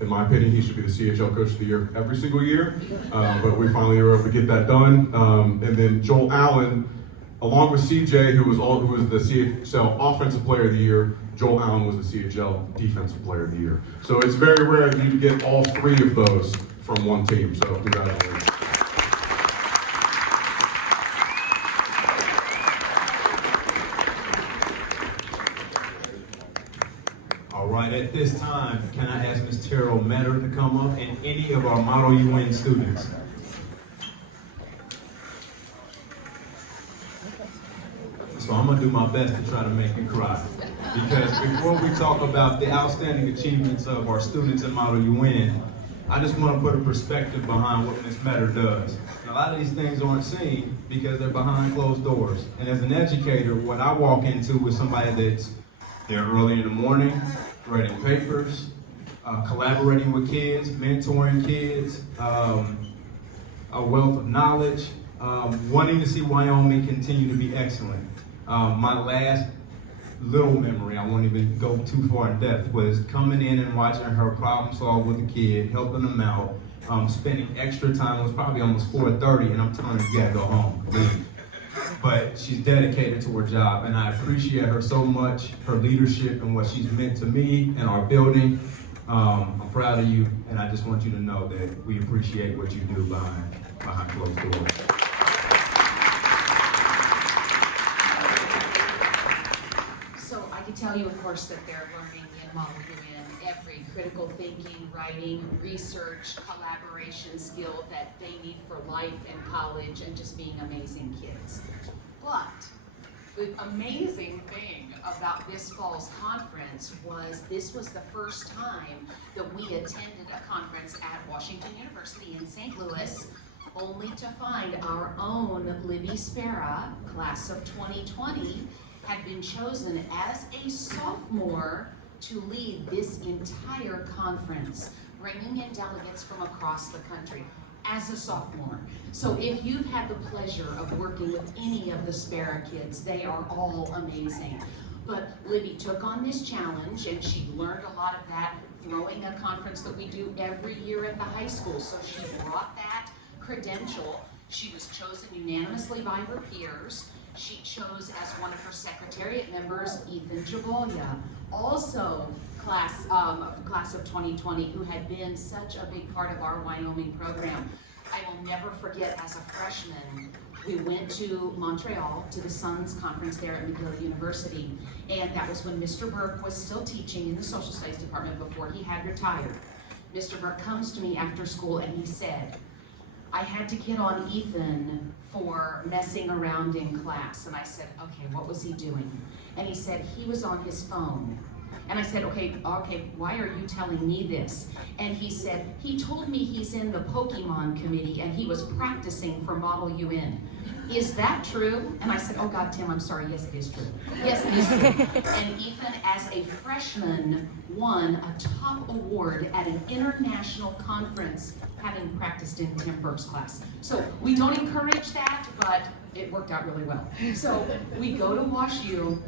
In my opinion, he should be the CHL Coach of the Year every single year, but we finally were able to get that done. And then Joel Allen, along with CJ, who was the CHL Offensive Player of the Year, Joel Allen was the CHL Defensive Player of the Year. So it's very rare that you get all 3 of those from one team, so congratulations. All right, at this time, can I ask Ms. Terrell Metter to come up and any of our Model UN students? So I'm gonna do my best to try to make you cry. Because before we talk about the outstanding achievements of our students in Model UN, I just want to put a perspective behind what Ms. Metter does. And a lot of these things aren't seen because they're behind closed doors. And as an educator, what I walk into is somebody that's there early in the morning, writing papers, collaborating with kids, mentoring kids, a wealth of knowledge, wanting to see Wyoming continue to be excellent. My last little memory, I won't even go too far in depth, was coming in and watching her problem solve with a kid, helping them out, spending extra time. It was probably almost 4:30, and I'm telling her, you gotta go home, leave. But she's dedicated to her job, and I appreciate her so much, her leadership and what she's meant to me and our building. I'm proud of you, and I just want you to know that we appreciate what you do behind closed doors. So I can tell you, of course, that they're learning in Model UN every critical thinking, writing, research, collaboration skill that they need for life and college and just being amazing kids. But the amazing thing about this fall's conference was this was the first time that we attended a conference at Washington University in St. Louis, only to find our own Libby Spera, class of 2020, had been chosen as a sophomore to lead this entire conference, bringing in delegates from across the country as a sophomore. So if you've had the pleasure of working with any of the Spera kids, they are all amazing. But Libby took on this challenge, and she learned a lot of that throwing a conference that we do every year at the high school. So she brought that credential. She was chosen unanimously by her peers. She chose as one of her secretariat members, Ethan Jabolia, also class of 2020, who had been such a big part of our Wyoming program. I will never forget, as a freshman, we went to Montreal to the Sons Conference there at McGill University, and that was when Mr. Burke was still teaching in the social studies department before he had retired. Mr. Burke comes to me after school and he said, I had to get on Ethan for messing around in class. And I said, okay, what was he doing? And he said, he was on his phone. And I said, okay, why are you telling me this? And he said, he told me he's in the Pokemon committee and he was practicing for Model UN. Is that true? And I said, oh God, Tim, I'm sorry, yes it is true. Yes it is true. And Ethan, as a freshman, won a top award at an international conference having practiced in Tim Burke's class. So we don't encourage that, but it worked out really well. So we go to WashU,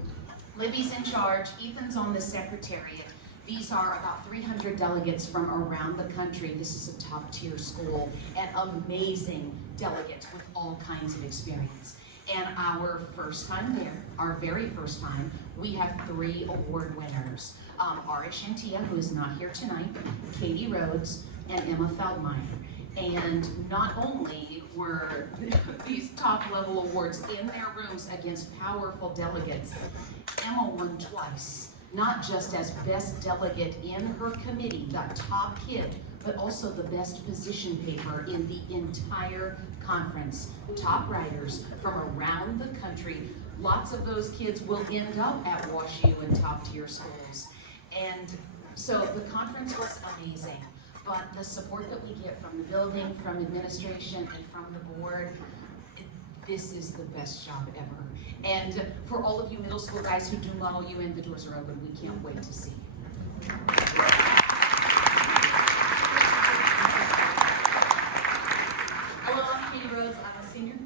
Libby's in charge, Ethan's on the secretariat. These are about 300 delegates from around the country. This is a top tier school and amazing delegates with all kinds of experience. And our first time there, our very first time, we have 3 award winners. Ari Shantia, who is not here tonight, Katie Rhodes, and Emma Feldmeyer. And not only were these top level awards in their rooms against powerful delegates, Emma won twice, not just as best delegate in her committee, the top kid, but also the best position paper in the entire conference. Top writers from around the country. Lots of those kids will end up at WashU and top tier schools. And so the conference was amazing, but the support that we get from the building, from administration, and from the board, this is the best job ever. And for all of you middle school guys who do model you in, the doors are open. We can't wait to see you. Hello, I'm Katie Rhodes. I'm a senior.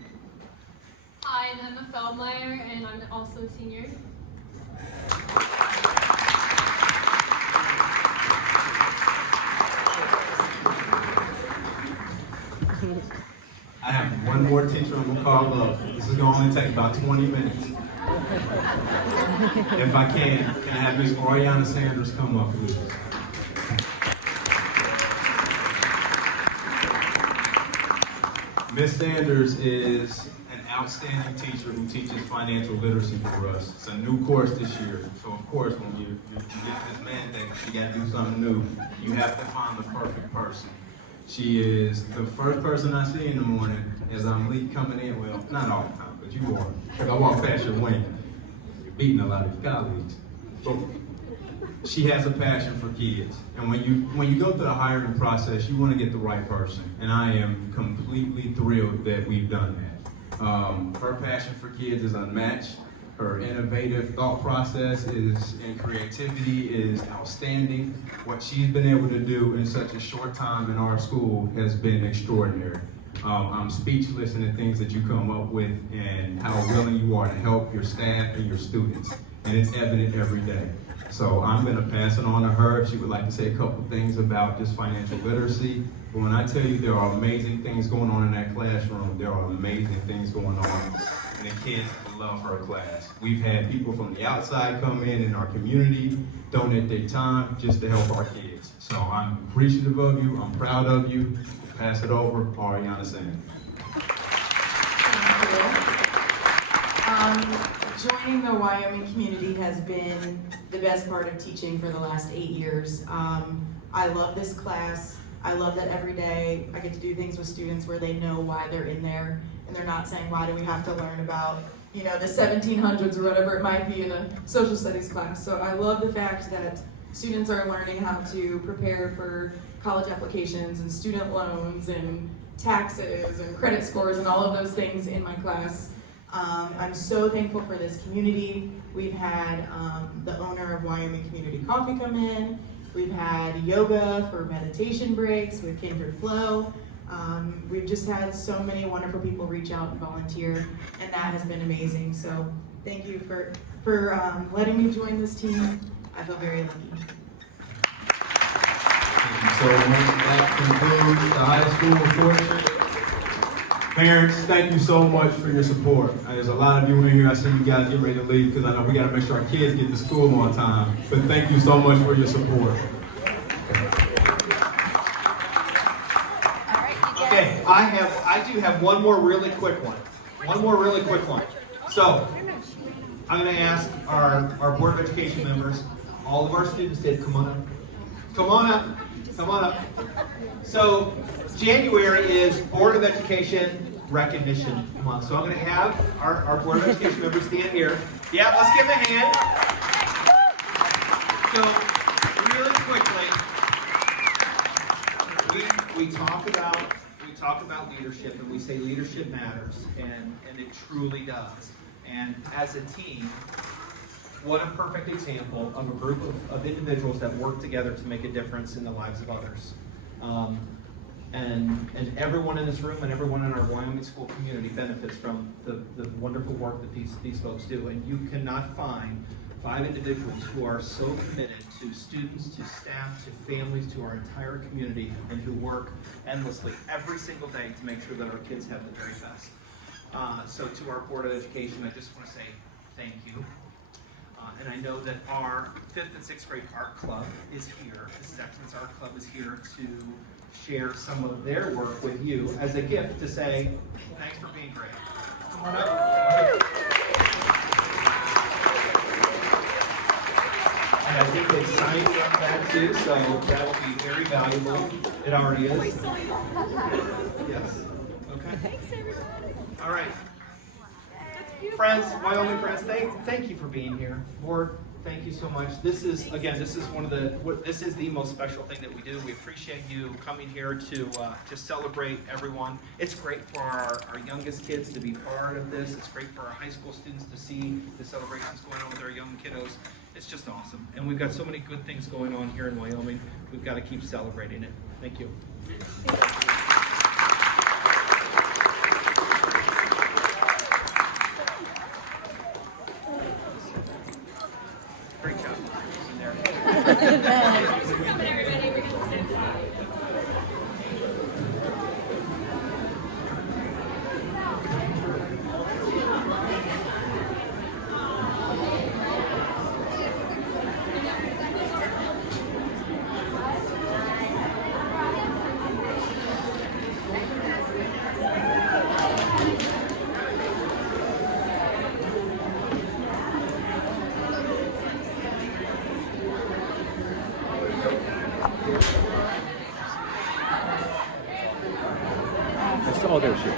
Hi, I'm Emma Feldmeyer, and I'm also a senior. I have one more teacher I'm gonna call up. This is gonna only take about 20 minutes. If I can I have Ms. Oriana Sanders come up, please? Ms. Sanders is an outstanding teacher who teaches financial literacy for us. It's a new course this year, so of course when you get this mandate, you gotta do something new. You have to find the perfect person. She is the first person I see in the morning as I'm coming in. Well, not all the time, but you are. Because I walk past your wing. You're beating a lot of your colleagues. But she has a passion for kids. And when you go through the hiring process, you want to get the right person. And I am completely thrilled that we've done that. Her passion for kids is unmatched. Her innovative thought process and creativity is outstanding. What she's been able to do in such a short time in our school has been extraordinary. I'm speechless in the things that you come up with and how willing you are to help your staff and your students. And it's evident every day. So I'm gonna pass it on to her if she would like to say a couple things about just financial literacy. But when I tell you there are amazing things going on in that classroom, there are amazing things going on. And the kids love her class. We've had people from the outside come in our community, donate their time just to help our kids. So I'm appreciative of you, I'm proud of you. Pass it over, Ariana Sanders. Joining the Wyoming community has been the best part of teaching for the last 8 years. I love this class. I love that every day I get to do things with students where they know why they're in there and they're not saying, why do we have to learn about, the 1700s or whatever it might be in a social studies class. So I love the fact that students are learning how to prepare for college applications and student loans and taxes and credit scores and all of those things in my class. I'm so thankful for this community. We've had the owner of Wyoming Community Coffee come in. We've had yoga for meditation breaks with Kindred Flow. We've just had so many wonderful people reach out and volunteer, and that has been amazing. So thank you for letting me join this team. I feel very lucky. So that concludes the high school portion. Parents, thank you so much for your support. There's a lot of you in here. I see you guys get ready to leave because I know we got to make sure our kids get to school on time. But thank you so much for your support. Okay, I do have one more really quick one. So, I'm going to ask our Board of Education members, all of our students did, come on up. So, January is Board of Education Recognition Month. So I'm going to have our Board of Education members stand here. Yeah, let's give them a hand. So, really quickly, we talk about leadership, and we say leadership matters, and it truly does. And as a team, what a perfect example of a group of individuals that work together to make a difference in the lives of others. And everyone in this room and everyone in our Wyoming school community benefits from the wonderful work that these folks do. And you cannot find 5 individuals who are so committed to students, to staff, to families, to our entire community, and who work endlessly every single day to make sure that our kids have the very best. So to our Board of Education, I just want to say thank you. And I know that our 5th and 6th grade art club is here. This is Excellence Art Club is here to share some of their work with you as a gift to say, thanks for being great. Come on up. And I think they signed that too, so that will be very valuable. It already is. Yes? Okay. Thanks, everybody. All right. Friends, Wyoming friends, thank you for being here. Board, thank you so much. This is the most special thing that we do. We appreciate you coming here to celebrate everyone. It's great for our youngest kids to be part of this. It's great for our high school students to see the celebrations going on with our young kiddos. It's just awesome. And we've got so many good things going on here in Wyoming. We've got to keep celebrating it. Thank you. Great job. Oh, there she is.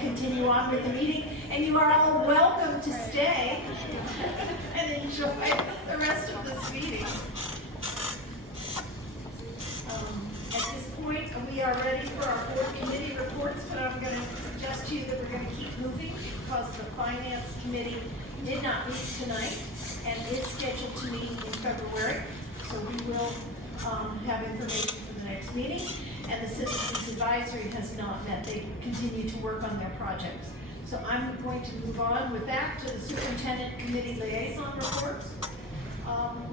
continue on with the meeting, and you are all welcome to stay and enjoy the rest of this meeting. At this point, we are ready for our board committee reports, but I'm going to suggest to you that we're going to keep moving because the finance committee did not meet tonight and is scheduled to meet in February. So we will have information for the next meeting. And the Citizens Advisory has not met. They continue to work on their projects. So I'm going to move on with that to the Superintendent Committee Liaison Reports.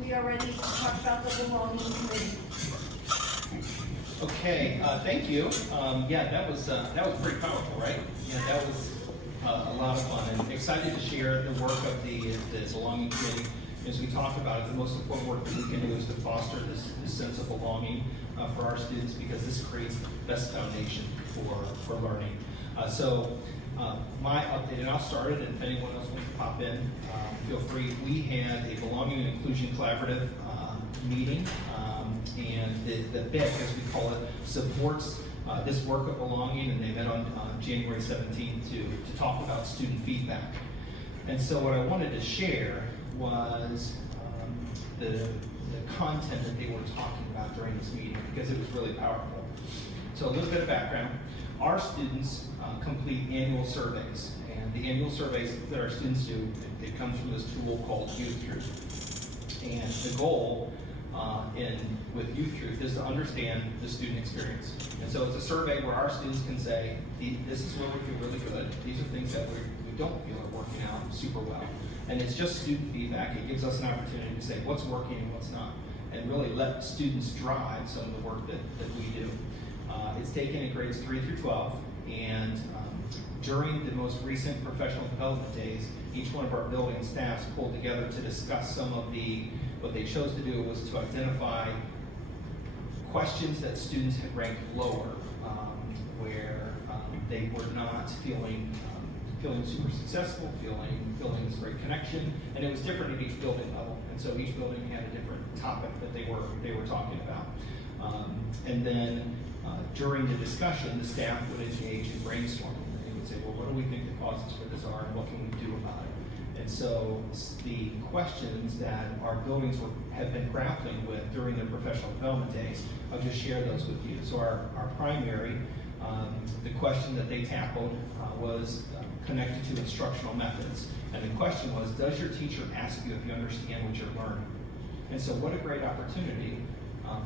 We are ready to talk about the Belonging Committee. Okay, thank you. Yeah, that was pretty powerful, right? Yeah, that was a lot of fun, and excited to share the work of the Belonging Committee. As we talk about it, the most important work that we can do is to foster this sense of belonging for our students, because this creates the best foundation for learning. So my update, and I'll start it, and if anyone else wants to pop in, feel free. We had a Belonging and Inclusion Collaborative meeting, and the BIC, as we call it, supports this work of belonging, and they met on January 17th to talk about student feedback. And so what I wanted to share was the content that they were talking about during this meeting, because it was really powerful. So a little bit of background. Our students complete annual surveys, and the annual surveys that our students do, it comes from this tool called Youth Truth. And the goal with Youth Truth is to understand the student experience. And so it's a survey where our students can say, this is where we feel really good. These are things that we don't feel are working out super well. And it's just student feedback. It gives us an opportunity to say what's working and what's not, and really let students drive some of the work that we do. It's taken in grades 3 through 12, and during the most recent professional development days, each one of our building staffs pulled together to discuss some of what they chose to do was to identify questions that students had ranked lower, where they were not feeling super successful, feeling this great connection, and it was different at each building level. And so each building had a different topic that they were talking about. And then during the discussion, the staff would engage in brainstorming. They would say, well, what do we think the causes for this are, and what can we do about it? And so the questions that our buildings have been grappling with during their professional development days, I'll just share those with you. So our primary, the question that they tackled was connected to instructional methods. And the question was, does your teacher ask you if you understand what you're learning? And so what a great opportunity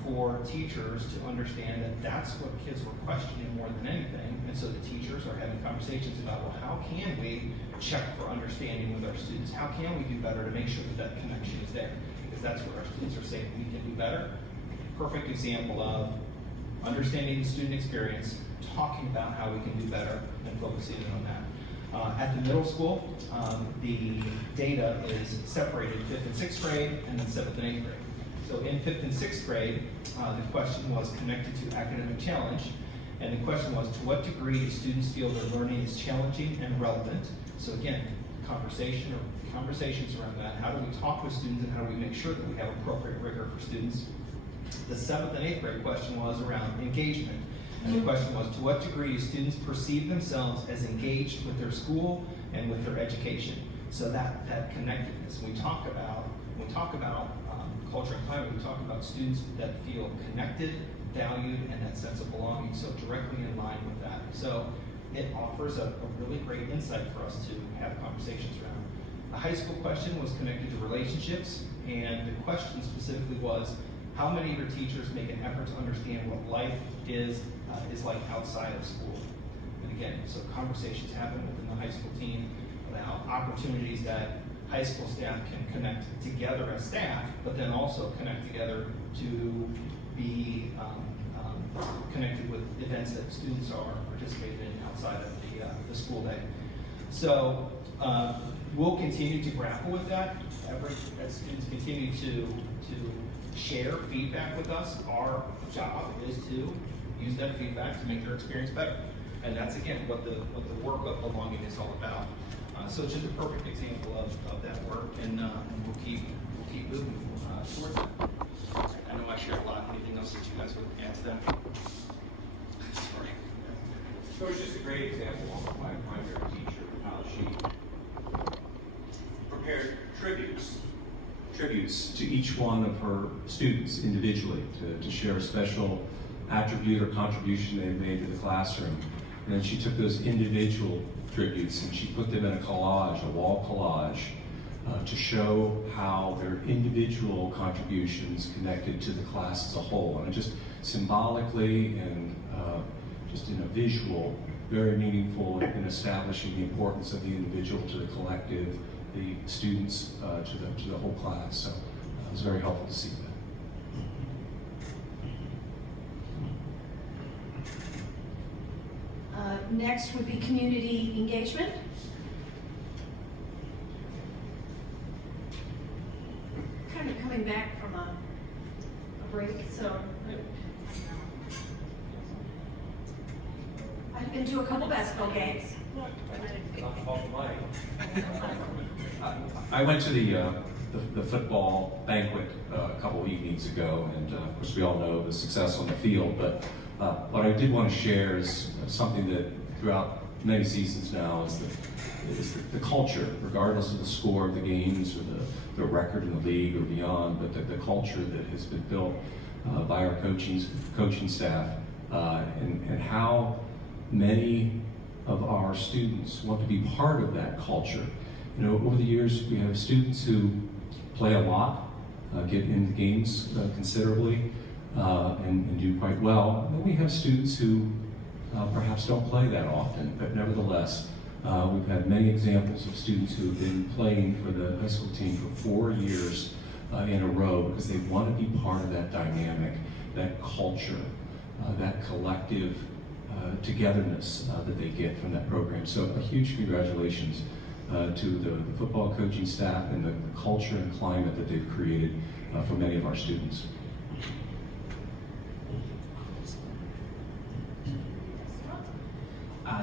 for teachers to understand that that's what kids were questioning more than anything. And so the teachers are having conversations about, well, how can we check for understanding with our students? How can we do better to make sure that connection is there? Because that's what our students are saying we can do better. Perfect example of understanding the student experience, talking about how we can do better, and focusing on that. At the middle school, the data is separated 5th and 6th grade, and then 7th and 8th grade. So in 5th and 6th grade, the question was connected to academic challenge, and the question was, to what degree do students feel their learning is challenging and relevant? So again, conversations around that. How do we talk with students, and how do we make sure that we have appropriate rigor for students? The 7th and 8th grade question was around engagement. And the question was, to what degree do students perceive themselves as engaged with their school and with their education? So that connectedness. When we talk about culture and climate, we talk about students that feel connected, valued, and that sense of belonging. So directly in line with that. So it offers a really great insight for us to have conversations around. The high school question was connected to relationships, and the question specifically was, how many of your teachers make an effort to understand what life is like outside of school? And again, so conversations happen within the high school team about opportunities that high school staff can connect together as staff, but then also connect together to be connected with events that students are participating in outside of the school day. So we'll continue to grapple with that as students continue to share feedback with us. Our job is to use that feedback to make their experience better. And that's, again, what the work of belonging is all about. So it's just a perfect example of that work, and we'll keep moving towards that. I know I shared a lot. Anything else that you guys would add to that? Sorry. So it's just a great example of my primary teacher, how she prepared tributes to each one of her students individually to share a special attribute or contribution they made to the classroom. And then she took those individual tributes and she put them in a collage, a wall collage, to show how their individual contributions connected to the class as a whole. And just symbolically and just in a visual, very meaningful in establishing the importance of the individual to the collective, the students to the whole class. So it was very helpful to see that. Next would be community engagement. Kind of coming back from a break, so I've been to a couple basketball games. I went to the football banquet a couple evenings ago, and of course we all know the success on the field, but what I did want to share is something that throughout many seasons now is the culture, regardless of the score of the games or the record in the league or beyond, but the culture that has been built by our coaching staff, and how many of our students want to be part of that culture. You know, over the years, we have students who play a lot, get into games considerably, and do quite well. And then we have students who perhaps don't play that often, but nevertheless, we've had many examples of students who have been playing for the high school team for 4 years in a row because they want to be part of that dynamic, that culture, that collective togetherness that they get from that program. So a huge congratulations to the football coaching staff and the culture and climate that they've created for many of our students.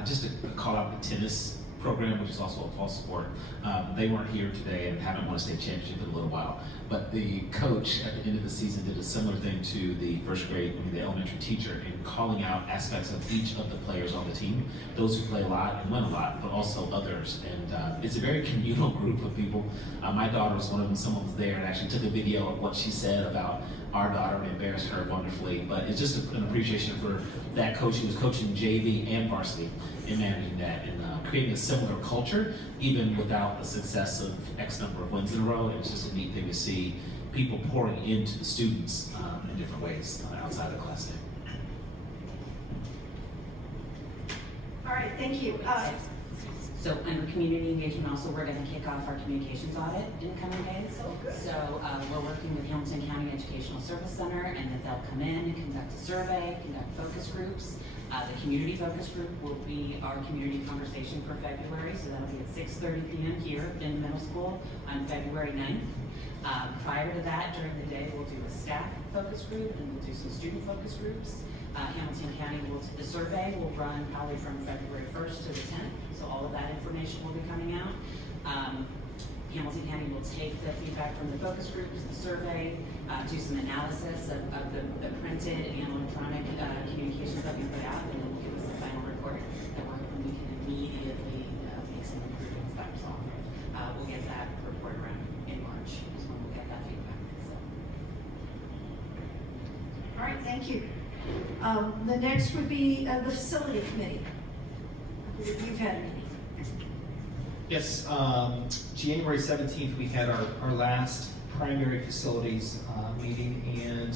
Just a call out the tennis program, which is also a fall sport. They weren't here today and haven't won a state championship in a little while. But the coach at the end of the season did a similar thing to the the elementary teacher, in calling out aspects of each of the players on the team, those who play a lot and win a lot, but also others. And it's a very communal group of people. My daughter was one of them. Someone was there and actually took a video of what she said about our daughter and embarrassed her wonderfully. But it's just an appreciation for that coach who was coaching JV and varsity and managing that and creating a similar culture, even without the success of X number of wins in a row. It's just a neat thing to see people pouring into the students in different ways outside of class day. All right, thank you. So under community engagement also, we're going to kick off our communications audit in coming days. So we're working with Hamilton County Educational Service Center, and that they'll come in and conduct a survey, conduct focus groups. The community focus group will be our community conversation for February, so that'll be at 6:30 p.m. here in middle school on February 9th. Prior to that, during the day, we'll do a staff focus group and we'll do some student focus groups. Hamilton County the survey will run probably from February 1st to the 10th, so all of that information will be coming out. Hamilton County will take the feedback from the focus groups, the survey, do some analysis of the printed and electronic communications that we put out, and then we'll give us the final report that we can immediately make some improvements by ourselves. We'll get that report around in March, is when we'll get that feedback. So. All right, thank you. The next would be the facility committee. You've had a meeting. Yes, January 17th, we had our last primary facilities meeting, and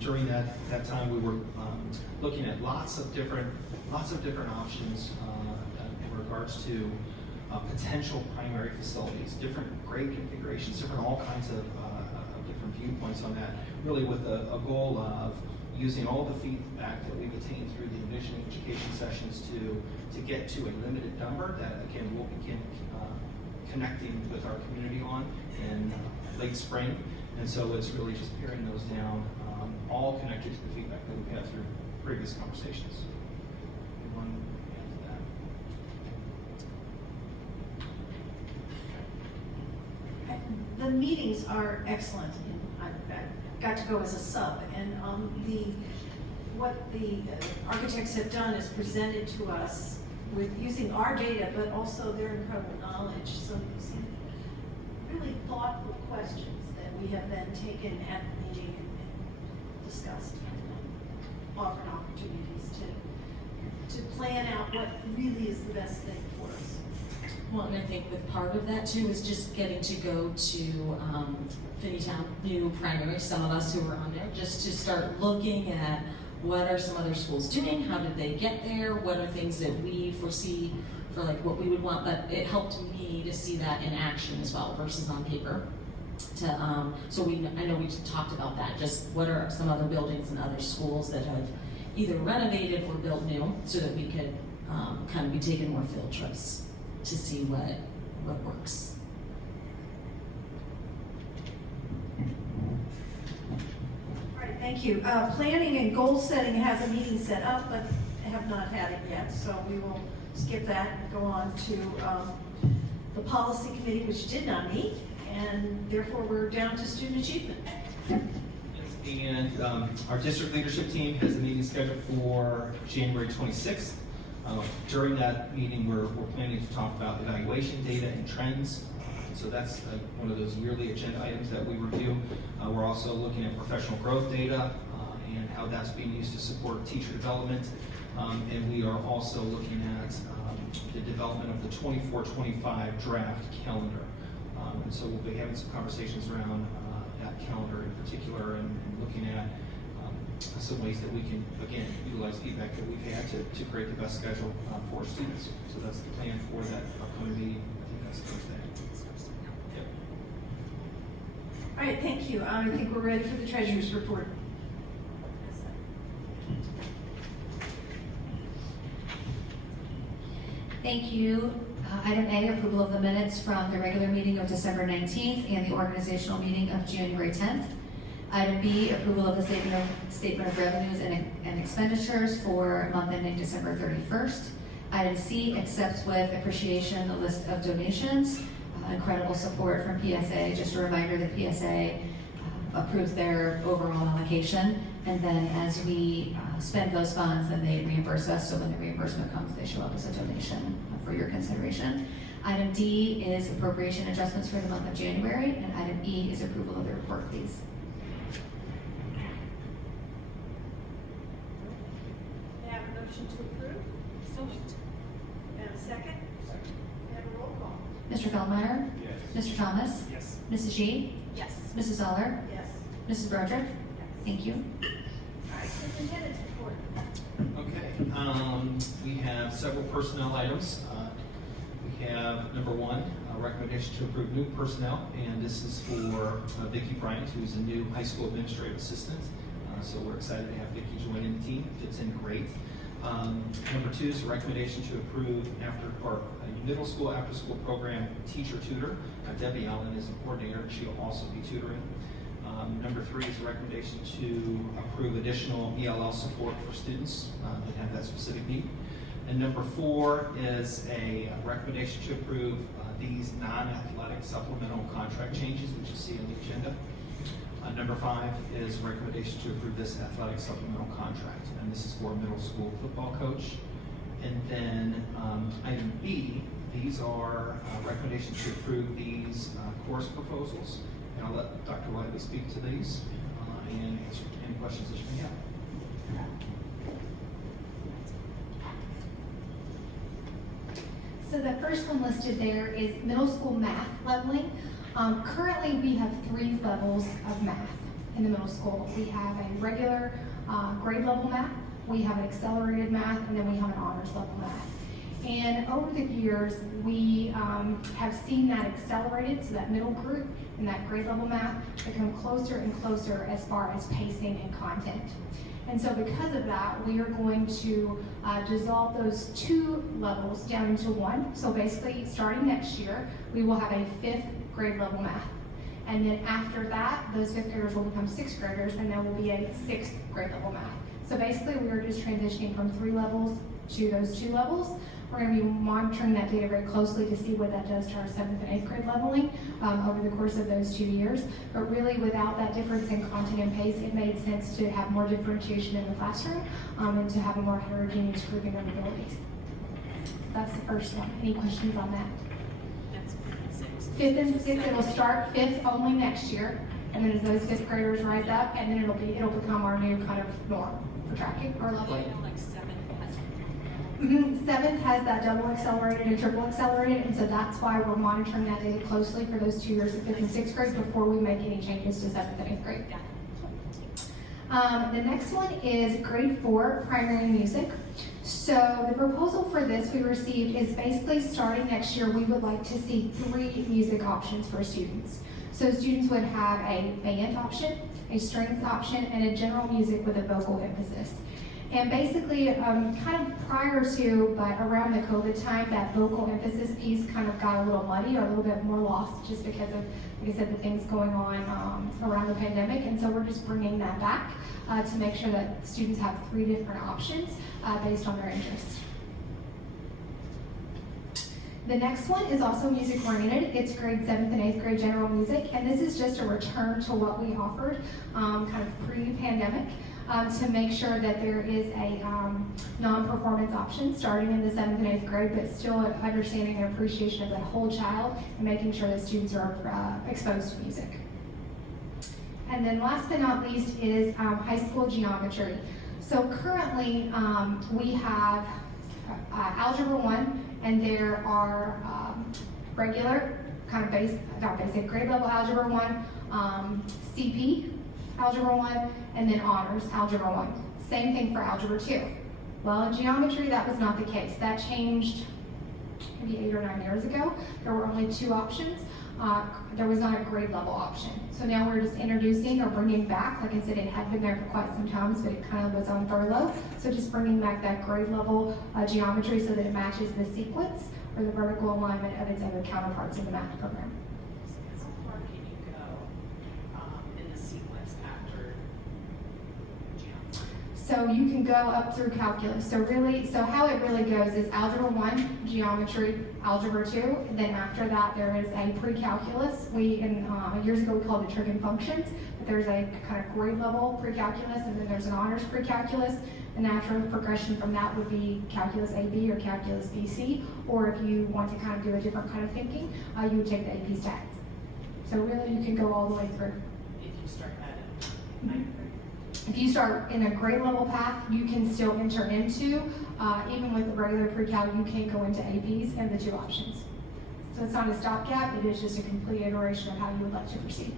during that time, we were looking at lots of different options in regards to potential primary facilities, different grade configurations, all kinds of different viewpoints on that, really with a goal of using all the feedback that we've attained through the envisioning education sessions to get to a limited number that, again, we'll begin connecting with our community on in late spring. And so it's really just paring those down, all connected to the feedback that we've had through previous conversations. Anyone add to that? The meetings are excellent. I got to go as a sub, and what the architects have done is presented to us with using our data, but also their incredible knowledge. So some really thoughtful questions that we have then taken at the meeting and discussed and offered opportunities to plan out what really is the best thing for us. Well, and I think with part of that too is just getting to go to Finneytown new primary, some of us who were on there, just to start looking at what are some other schools doing, how did they get there, what are things that we foresee for like what we would want, but it helped me to see that in action as well versus on paper. To I know we talked about that, just what are some other buildings and other schools that have either renovated or built new, so that we could kind of be taking more field trips to see what works. All right, thank you. Planning and goal setting has a meeting set up, but have not had it yet, so we will skip that and go on to the policy committee, which did not meet, and therefore we're down to student achievement. And our district leadership team has a meeting scheduled for January 26th. During that meeting, we're planning to talk about evaluation data and trends. So that's one of those yearly agenda items that we review. We're also looking at professional growth data and how that's being used to support teacher development. And we are also looking at the development of the 24-25 draft calendar. And so we'll be having some conversations around that calendar in particular and looking at some ways that we can, again, utilize feedback that we've had to create the best schedule for students. So that's the plan for that upcoming meeting. I think that's Thursday. Yep. All right, thank you. I think we're ready for the treasurer's report. Thank you. Item A, approval of the minutes from the regular meeting of December 19th and the organizational meeting of January 10th. Item B, approval of the statement of revenues and expenditures for month ending December 31st. Item C, accepts with appreciation the list of donations. Incredible support from PSA. Just a reminder that PSA approves their overall allocation, and then as we spend those funds, then they reimburse us. So when the reimbursement comes, they show up as a donation for your consideration. Item D is appropriation adjustments for the month of January, and item E is approval of the report, please. May I have a motion to approve? So moved. And a second? Second. And a roll call. Mr. Feldmeyer? Yes. Mr. Thomas? Yes. Mrs. G? Yes. Mrs. Zoller? Yes. Mrs. Broderick? Thank you. All right, superintendent's report. Okay, we have several personnel items. We have number one, a recommendation to approve new personnel, and this is for Vicki Bryant, who's a new high school administrative assistant. So we're excited to have Vicki join the team. Fits in great. Number two is a recommendation to approve a middle school after school program teacher tutor. Debbie Allen is the coordinator, and she'll also be tutoring. Number three is a recommendation to approve additional ELL support for students that have that specific need. And number four is a recommendation to approve these non-athletic supplemental contract changes, which you see on the agenda. Number five is a recommendation to approve this athletic supplemental contract, and this is for a middle school football coach. And then item B, these are recommendations to approve these course proposals. And I'll let Dr. Wiley speak to these and answer any questions that you may have. So the first one listed there is middle school math leveling. Currently, we have 3 levels of math in the middle school. We have a regular grade level math, we have an accelerated math, and then we have an honors level math. And over the years, we have seen that accelerated, so that middle group and that grade level math become closer and closer as far as pacing and content. And so because of that, we are going to dissolve those 2 levels down into 1. So basically, starting next year, we will have a 5th grade level math. And then after that, those 5th graders will become 6th graders, and there will be a 6th grade level math. So basically, we are just transitioning from 3 levels to those 2 levels. We're going to be monitoring that data very closely to see what that does to our 7th and 8th grade leveling over the course of those 2 years. But really, without that difference in content and pace, it made sense to have more differentiation in the classroom and to have a more heterogeneous grouping of abilities. That's the first one. Any questions on that? That's 5th and 6th. 5th and 6th, it will start 5th only next year. And then as those 5th graders rise up, and then it'll become our new kind of norm for tracking or leveling. Like 7th has. 7th has that double accelerated and triple accelerated, and so that's why we're monitoring that data closely for those 2 years of 5th and 6th grade before we make any changes to 7th and 8th grade. The next one is grade 4 primary music. So the proposal for this we received is basically starting next year, we would like to see 3 music options for students. So students would have a band option, a strings option, and a general music with a vocal emphasis. And basically, kind of prior to, but around the COVID time, that vocal emphasis piece kind of got a little muddy or a little bit more lost just because of, like I said, the things going on around the pandemic. And so we're just bringing that back to make sure that students have 3 different options based on their interests. The next one is also music oriented. It's grade 7th and 8th grade general music, and this is just a return to what we offered kind of pre-pandemic to make sure that there is a non-performance option starting in the 7th and 8th grade, but still understanding and appreciation of that whole child and making sure that students are exposed to music. And then last but not least is high school geometry. So currently we have Algebra 1, and there are regular, kind of not basic, grade level Algebra 1, CP Algebra 1, and then honors Algebra 1. Same thing for Algebra 2. Well, in geometry, that was not the case. That changed maybe 8 or 9 years ago. There were only 2 options. There was not a grade level option. So now we're just introducing or bringing back, like I said, it had been there for quite some time, but it kind of was on furlough. So just bringing back that grade level geometry so that it matches the sequence or the vertical alignment of its other counterparts in the math program. How far can you go in the sequence after geometry? So you can go up through calculus. So how it really goes is Algebra 1, geometry, Algebra 2, and then after that there is a pre-calculus. Years ago we called it trig and functions, but there's a kind of grade level pre-calculus, and then there's an honors pre-calculus. The natural progression from that would be calculus AB or calculus BC, or if you want to kind of do a different kind of thinking, you would take the AP stats. So really you can go all the way through. If you start that at 9th grade. If you start in a grade level path, you can still enter into, even with the regular pre-cal, you can go into APs and the 2 options. So it's not a stopgap, it is just a complete iteration of how you would like to proceed.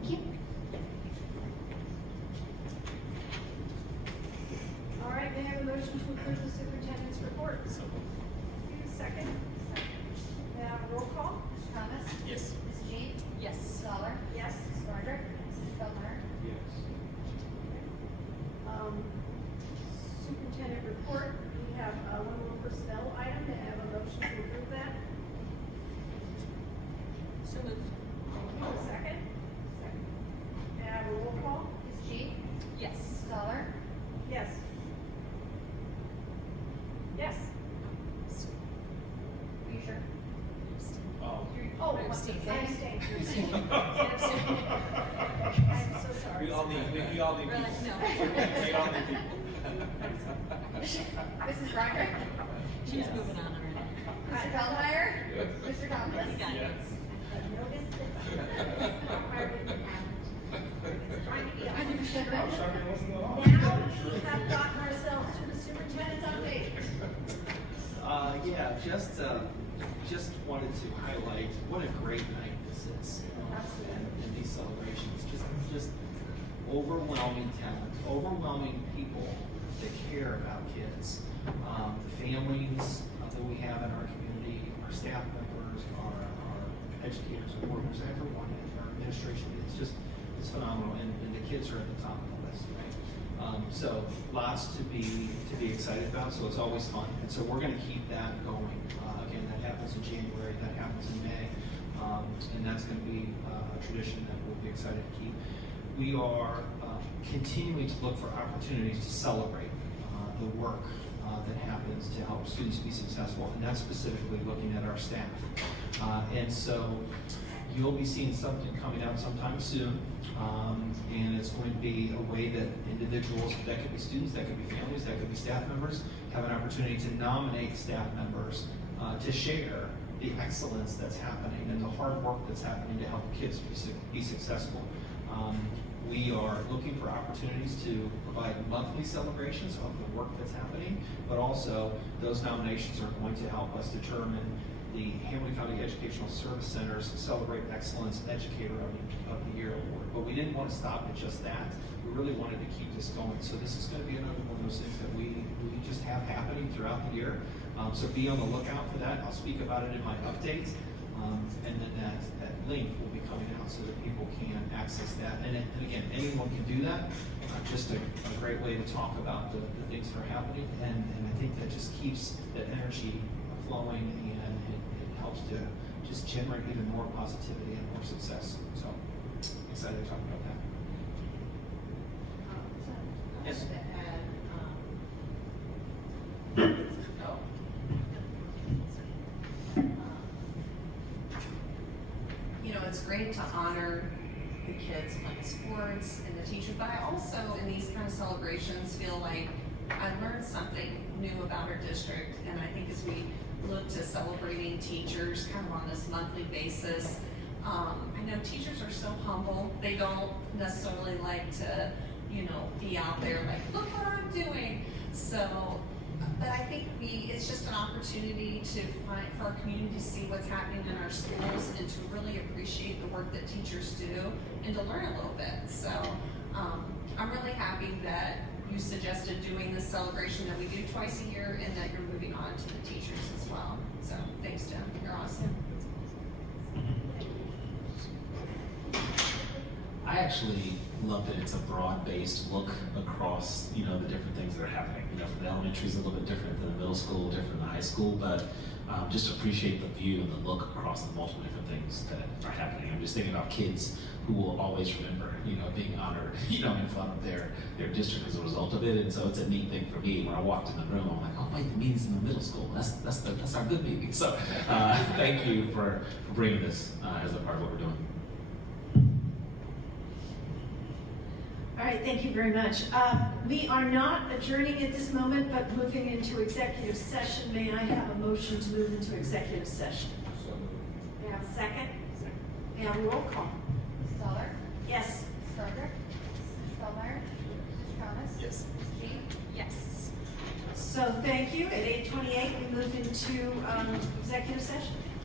Thank you. All right, may I have a motion to approve the superintendent's report? Second? May I have a roll call? Mr. Thomas? Yes. Ms. Jean? Yes. Ms. Lawler? Yes. Ms. Roderick? Mrs. Feldmeyer? Yes. Superintendent report, we have one more personnel item. May I have a motion to approve that? So moved. Thank you. A second? Second. May I have a roll call? Ms. Jean? Yes. Ms. Lawler? Yes. Yes. Are you sure? Oh. Oh, I abstained. abstained. I'm so sorry. We all need people. We all need people. Mrs. Roderick? She's moving on already. Mr. Feldmeyer? Mr. Thomas? You got it. Now we have gotten ourselves to the superintendent's update. Yeah, just wanted to highlight what a great night this is, and these celebrations. Just overwhelming talent, overwhelming people that care about kids. The families that we have in our community, our staff members, our educators, our workers, everyone, our administration. It's phenomenal, and the kids are at the top of the list, right? So lots to be excited about. So it's always fun, and so we're going to keep that going. Again, that happens in January, that happens in May, and that's going to be a tradition that we'll be excited to keep. We are continuing to look for opportunities to celebrate the work that happens to help students be successful, and that's specifically looking at our staff. And so you'll be seeing something coming out sometime soon, and it's going to be a way that individuals, that could be students, that could be families, that could be staff members, have an opportunity to nominate staff members to share the excellence that's happening and the hard work that's happening to help kids be successful. We are looking for opportunities to provide monthly celebrations of the work that's happening, but also those nominations are going to help us determine the Hamilton County Educational Service Center's Celebrate Excellence Educator of the Year Award. But we didn't want to stop at just that. We really wanted to keep this going. So this is going to be another one of those things that we just have happening throughout the year. So be on the lookout for that. I'll speak about it in my update. And then that link will be coming out so that people can access that. And again, anyone can do that. Just a great way to talk about the things that are happening. And I think that just keeps that energy flowing, and it helps to just generate even more positivity and more success. So excited to talk about that. Yes. You know, it's great to honor the kids playing sports and the teachers, but I also, in these kind of celebrations, feel like I learned something new about our district, and I think as we look to celebrating teachers kind of on this monthly basis, I know teachers are so humble. They don't necessarily like to, you know, be out there like, look what I'm doing. So, but I think it's just an opportunity for our community to see what's happening in our schools and to really appreciate the work that teachers do and to learn a little bit. So I'm really happy that you suggested doing this celebration that we do twice a year and that you're moving on to the teachers as well. So thanks, Tim. You're awesome. I actually love that it's a broad-based look across, you know, the different things that are happening. You know, the elementary is a little bit different than the middle school, different than the high school, but just appreciate the view and the look across the multiple different things that are happening. I'm just thinking about kids who will always remember, you know, being honored, you know, in front of their district as a result of it. And so it's a neat thing for me. When I walked in the room, I'm like, oh wait, the meeting's in the middle school. That's our good meeting. So thank you for bringing this as a part of what we're doing. All right, thank you very much. We are not adjourning at this moment, but moving into executive session. May I have a motion to move into executive session? May I have a second? May I have a roll call? Stoller? Yes. Starker? Feldmeyer? Thomas? Yes. G? Yes. So thank you. At 8:28, we move into executive session.